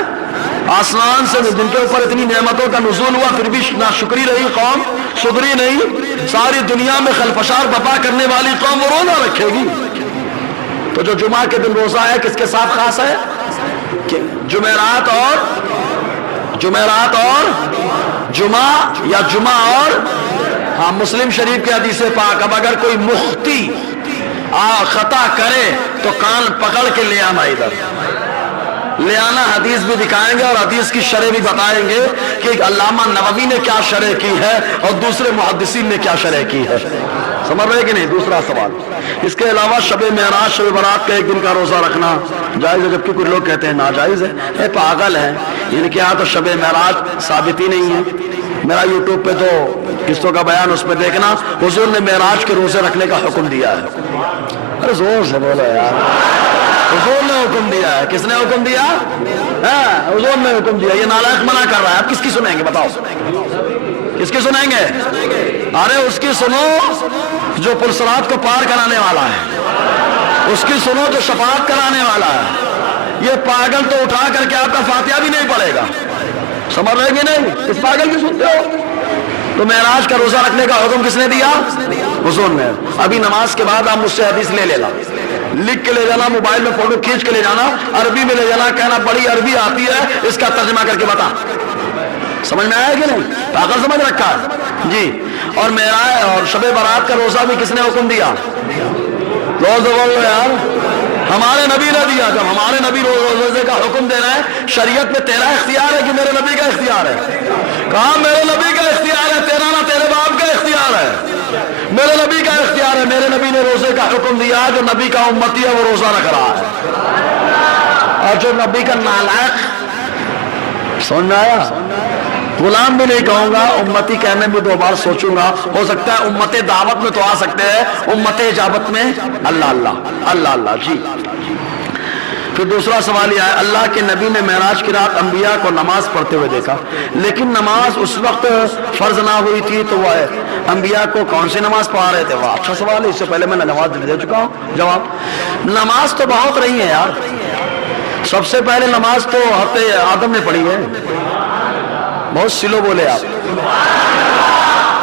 آسمان سے جن کے اوپر اتنی نعمتوں کا نزول ہوا پھر بھی ناشکری رہی قوم, شکری نہیں. ساری دنیا میں خلفشار بپا کرنے والی قوم وہ روزہ رکھے گی. تو جو جمعہ کے دن روزہ ہے کس کے ساتھ خاص ہے؟ کہ جمعرات اور جمعہ, یا جمعہ اور, ہاں مسلم شریف کے حدیث پاک. اب اگر کوئی مختی خطا کرے تو کان پکڑ کے لے آنا, ادھر لے آنا. حدیث بھی دکھائیں گے اور حدیث کی شرح بھی بتائیں گے کہ علامہ نووی نے کیا شرح کی ہے اور دوسرے محدثین نے کیا شرح کی ہے. سمجھ رہے کہ نہیں؟ دوسرا سوال, اس کے علاوہ شب معراج, شب برات کا ایک دن کا روزہ رکھنا جائز ہے, جبکہ کچھ لوگ کہتے ہیں ناجائز ہے. اے پاگل ہے, ان کے یہاں تو شب معراج ثابت ہی نہیں ہے. میرا یوٹیوب پہ تو قصوں کا بیان, اس پہ دیکھنا, حضور نے معراج کے روزے رکھنے کا حکم دیا ہے. ارے زور سے بولو یار, حضور نے حکم دیا ہے. کس نے حکم دیا؟ ہاں, حضور نے حکم دیا. یہ نالائق منع کر رہا ہے, آپ کس کی سنیں گے بتاؤ؟ کس کی سنیں گے؟ ارے اس کی سنو جو پرسرات کو پار کرانے والا ہے, اس کی سنو جو شفاعت کرانے والا ہے. یہ پاگل تو اٹھا کر کے آپ کا فاتحہ بھی نہیں پڑے گا. سمجھ رہے گے نہیں؟ اس پاگل کی سنتے ہو. تو معراج کا روزہ رکھنے کا حکم کس نے دیا؟ حضور نے. ابھی نماز کے بعد آپ مجھ سے حدیث لے لینا, لکھ کے لے جانا, موبائل میں فوٹو کھینچ کے لے جانا, عربی میں لے جانا, کہنا بڑی عربی آتی ہے, اس کا ترجمہ کر کے بتا. سمجھ میں آیا کہ نہیں؟ پاگل سمجھ رکھا ہے جی. اور معراج اور شب برات کا روزہ بھی کس نے حکم دیا؟ روزہ بولو یار, ہمارے نبی نے دیا. جب ہمارے نبی روزے کا حکم دے رہے ہیں, شریعت میں تیرا اختیار ہے کہ میرے نبی کا اختیار ہے؟ کہا میرے نبی کا اختیار ہے, تیرا نہ تیرے باپ کا اختیار ہے, میرے نبی کا اختیار ہے. میرے نبی نے روزے کا حکم دیا, جو نبی کا امتی ہے وہ روزہ رکھ رہا ہے. اور جو نبی کا نالائق, سمجھ میں آیا؟ غلام بھی نہیں کہوں گا, امتی کہنے میں 2 بار سوچوں گا. ہو سکتا ہے امت دعوت میں تو آ سکتے ہیں, امت اجابت میں اللہ اللہ اللہ اللہ. جی پھر دوسرا سوال یہ ہے, اللہ کے نبی نے معراج کی رات انبیاء کو نماز پڑھتے ہوئے دیکھا, لیکن نماز اس وقت فرض نہ ہوئی تھی, تو وہ انبیاء کو کون سی نماز پڑھا رہے تھے؟ وہ اچھا سوال ہے, اس سے پہلے میں نماز دے چکا ہوں جواب. نماز تو بہت رہی ہے یار. سب سے پہلے نماز تو حضرت آدم نے پڑھی ہے. بہت سلو بولے آپ.